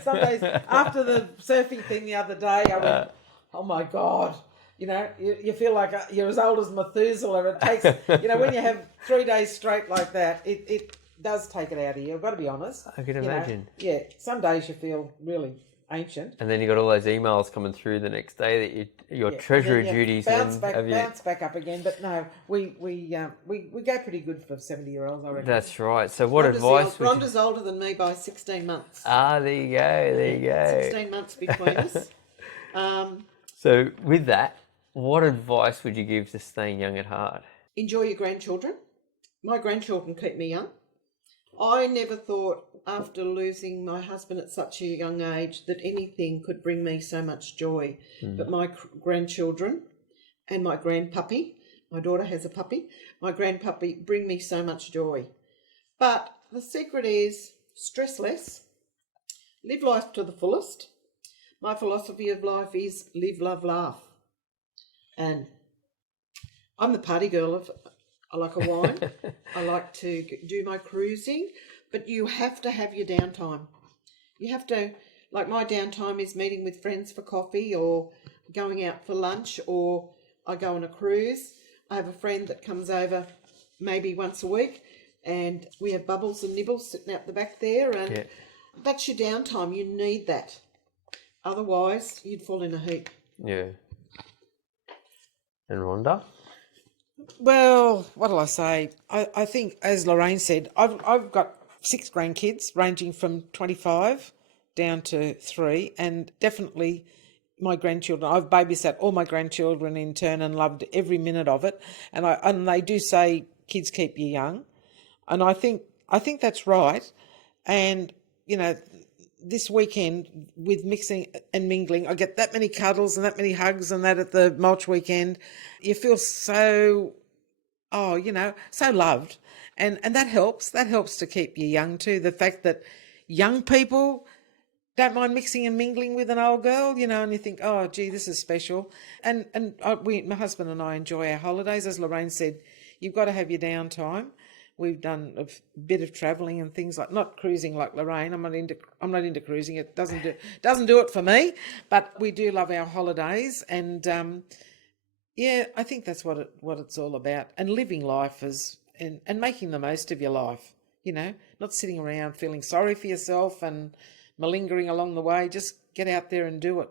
Some days. After the surfing thing the other day, I went, oh my God. You feel like you're as old as Methuselah. It takes, when you have 3 days straight like that, it does take it out of you. I've got to be honest. I can imagine. Yeah. Some days you feel really ancient. And then you got all those emails coming through the next day that your Yeah, treasurer and then, duties. bounce then back up again. But no, we go pretty good for 70-year-olds, I reckon. That's right. So what advice would you... Rhonda's older than me by 16 months. Ah, there you go. There you go. 16 months between us. So with that, what advice would you give to staying young at heart? Enjoy your grandchildren. My grandchildren keep me young. I never thought, after losing my husband at such a young age, that anything could bring me so much joy. But my grandchildren and my grandpuppy, my daughter has a puppy, my grandpuppy bring me so much joy. But the secret is stress less, live life to the fullest. My philosophy of life is live, love, laugh. And I'm the party girl. I like a wine. I like to do my cruising, but you have to have your downtime. You have to, like my downtime is meeting with friends for coffee or going out for lunch, or I go on a cruise. I have a friend that comes over maybe once a week, and we have Bubbles and Nibbles sitting out the back there, and that's your downtime. You need that. Otherwise, you'd fall in a heap. Yeah. And Rhonda? Well, what'll I say? I think, as Lorraine said, I've got 6 grandkids ranging from 25 down to 3, and definitely my grandchildren. I've babysat all my grandchildren in turn and loved every minute of it. And they do say kids keep you young, and I think that's right. And you know, this weekend with mixing and mingling, I get that many cuddles and that many hugs and that at the mulch weekend. You feel so, so loved. And that helps. That helps to keep you young too. The fact that young people don't mind mixing and mingling with an old girl, and you think, oh, gee, this is special. And my husband and I enjoy our holidays. As Lorraine said, you've got to have your downtime. We've done a bit of travelling and things like, not cruising like Lorraine. I'm not into cruising. It doesn't do it for me. But we do love our holidays, and I think that's what it's all about. And living life and making the most of your life. Not sitting around feeling sorry for yourself and malingering along the way. Just get out there and do it.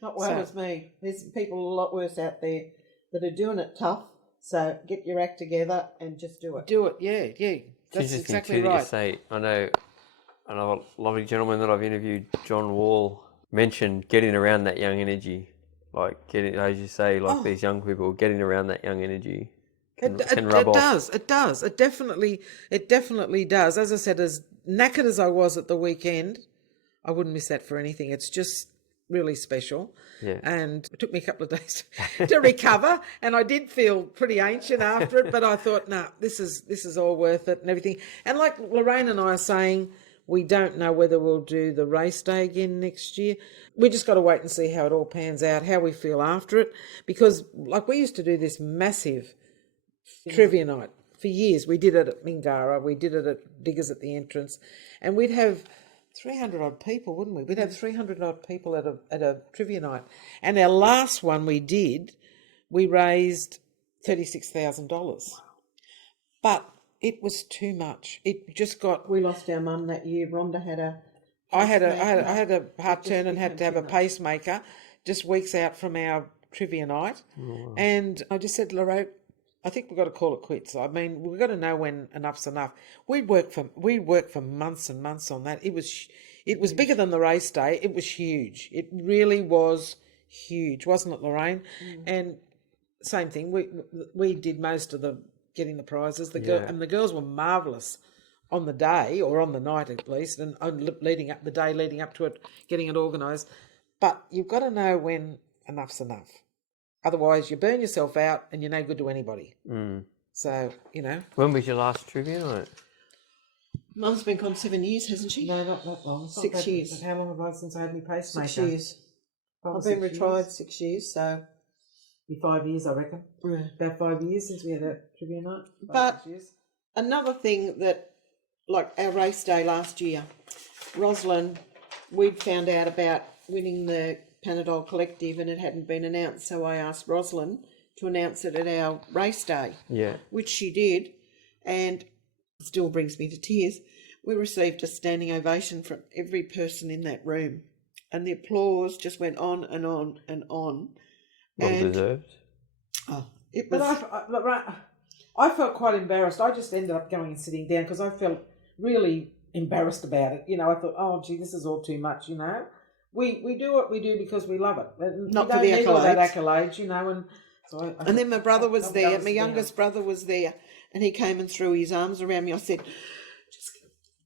Not well as me. There's people a lot worse out there that are doing it tough. So get your act together and just do it. Do it, yeah. That's exactly right. You say, I know another lovely gentleman that I've interviewed, John Wall, mentioned getting around that young energy. Like getting, as you say, these young people, getting around that young energy can rub off. It does. It definitely does. As I said, as knackered as I was at the weekend, I wouldn't miss that for anything. It's just really special. Yeah. And it took me a couple of days to recover, and I did feel pretty ancient after it, but I thought, this is all worth it and everything. And like Lorraine and I are saying, we don't know whether we'll do the race day again next year. We just got to wait and see how it all pans out, how we feel after it, because like we used to do this massive trivia night for years. We did it at Mingara, we did it at Diggers at the entrance, and we'd have 300 odd people, wouldn't we? We'd have 300 odd people at a trivia night. And our last one we did, we raised $36,000. Wow. But it was too much. It just got... We lost our mum that year. Rhonda had a... I had a heart turn and had to have a pacemaker just weeks out from our trivia night. Oh, wow. And I just said, Lorraine, I think we've got to call it quits. I mean, we've got to know when enough's enough. We worked for months and months on that. It was bigger than the race day. It was huge. It really was huge, wasn't it, Lorraine? Mm. And same thing. We did most of the getting the prizes. And the girls were marvellous on the day, or on the night at least, and leading up to it, getting it organised. But you've got to know when enough's enough. Otherwise, you burn yourself out and you're no good to anybody. Mm. So, When was your last trivia night? Mum's been gone 7 years, hasn't she? No, not that long. 6 years. But how long have I since I had my pacemaker? 6 years. I've been retired 6 years, so... Be 5 years, I reckon. Yeah. About 5 years since we had a trivia night. But another thing that, like our race day last year, Rosalind, we'd found out about winning the Panadol Collective and it hadn't been announced, so I asked Rosalind to announce it at our race day, which she did, and it still brings me to tears. We received a standing ovation from every person in that room, and the applause just went on and on and on. Well And deserved. it But was I felt quite embarrassed. I just ended up going and sitting down because I felt really embarrassed about it. I thought, oh, gee, this is all too much, We do what we do because we love it. Not we for don't the need all that accolades. accolades, and so And then my brother was I'll there. go My sit youngest brother was there, and he came and threw his arms around me. I said,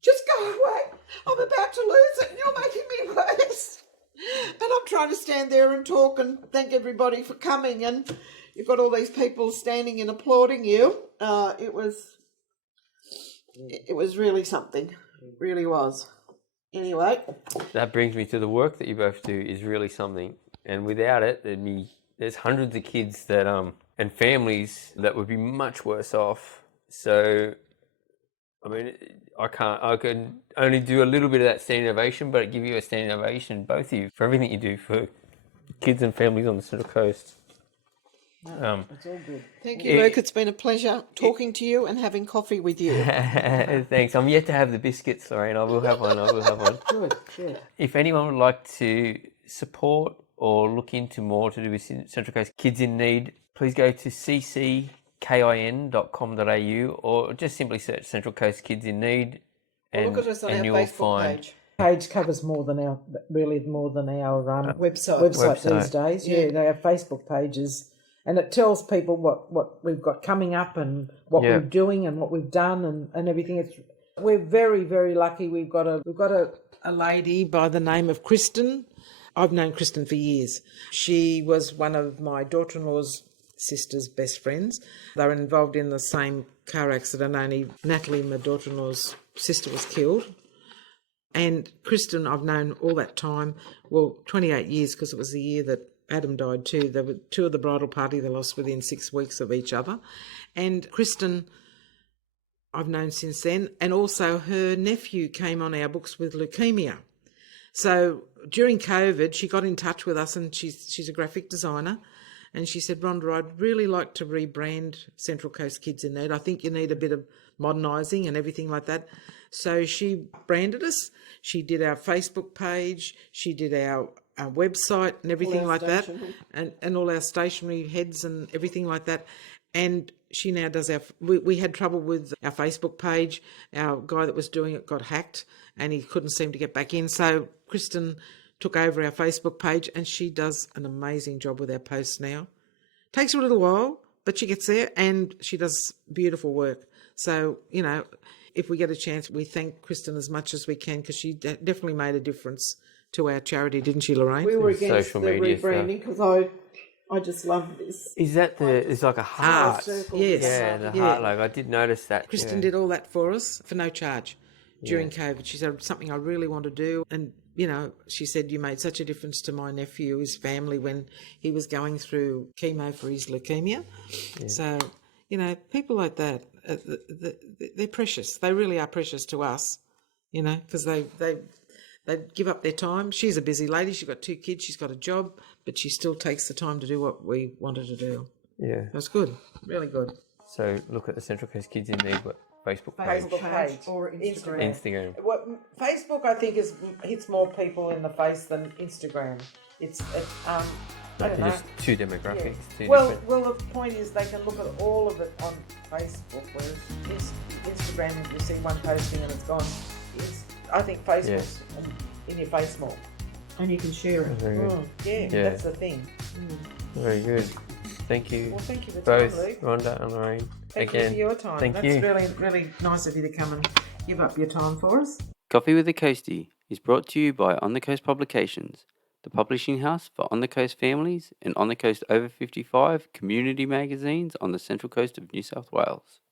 just go away. I'm about to lose it, and you're making me worse. And I'm trying to stand there and talk and thank everybody for coming, and you've got all these people standing and applauding you. It was really something. It really was. Anyway, That brings me to the work that you both do is really something, and without it, there's hundreds of kids that and families that would be much worse off. So, I mean, I can only do a little bit of that standing ovation, but I give you a standing ovation, both of you, for everything you do for kids and families on the Central Coast. it's all good. thank you, Luke. It's been a pleasure talking to you and having coffee with you. Thanks. I'm yet to have the biscuits, Lorraine. I will have one. Good. If anyone would like to support or look into more to do with Central Coast Kids in Need, please go to cckin.com.au or just simply search Central Coast Kids in Need, and, Look at us on our you'll Facebook find page. Page covers more than our Website. website these days. Yeah, they have Facebook pages, and it tells people what we've got coming up and what Yeah. we're doing and what we've done and everything. We're very, very lucky. We've got a lady by the name of Kristen. I've known Kristen for years. She was one of my daughter-in-law's sister's best friends. They were involved in the same car accident, only Natalie, my daughter-in-law's sister, was killed. And Kristen, I've known all that time, 28 years, because it was the year that Adam died too. There were two of the bridal party they lost within 6 weeks of each other. And Kristen, I've known since then. And also her nephew came on our books with leukemia. So during COVID, she got in touch with us, and she's a graphic designer. And she said, Rhonda, I'd really like to rebrand Central Coast Kids in Need. I think you need a bit of modernising and everything like that. So she branded us. She did our Facebook page. She did our website and everything like that. And all our stationery heads and everything like that. And she now does we had trouble with our Facebook page. Our guy that was doing it got hacked and he couldn't seem to get back in. So Kristen took over our Facebook page, and she does an amazing job with our posts now. Takes her a little while, but she gets there, and she does beautiful work. So, if we get a chance, we thank Kristen as much as we can, because she definitely made a difference to our charity, didn't she, Lorraine? We were against social the media rebranding because I just love this. Is that it's like a heart? Yes. Yeah, the heart logo. I did notice that. Kristen did all that for us for no charge during COVID. She said, something I really want to do. And, she said, you made such a difference to my nephew, his family, when he was going through chemo for his leukemia. Yeah. So, people like that, they're precious. They really are precious to us, because they give up their time. She's a busy lady. She's got 2 kids. She's got a job, but she still takes the time to do what we wanted to do. Yeah. That's good. Really good. So look at the Central Coast Kids in Need Facebook page. Facebook page or Instagram. Facebook, I think, hits more people in the face than Instagram. I don't know. Just 2 demographics. Yeah. Well, the point is they can look at all of it on Facebook, whereas Instagram, you see one posting and it's gone. I think Facebook's in your face more. And you can share it. Yeah, that's the thing. Very good. Thank you. Well, thank you for both, time, Luke. Rhonda and Lorraine. Thank you for your time. That's really, really nice of you to come and give up your time for us. Coffee with the Coastie is brought to you by On the Coast Publications, the publishing house for On the Coast families and On the Coast over 55 community magazines on the Central Coast of New South Wales.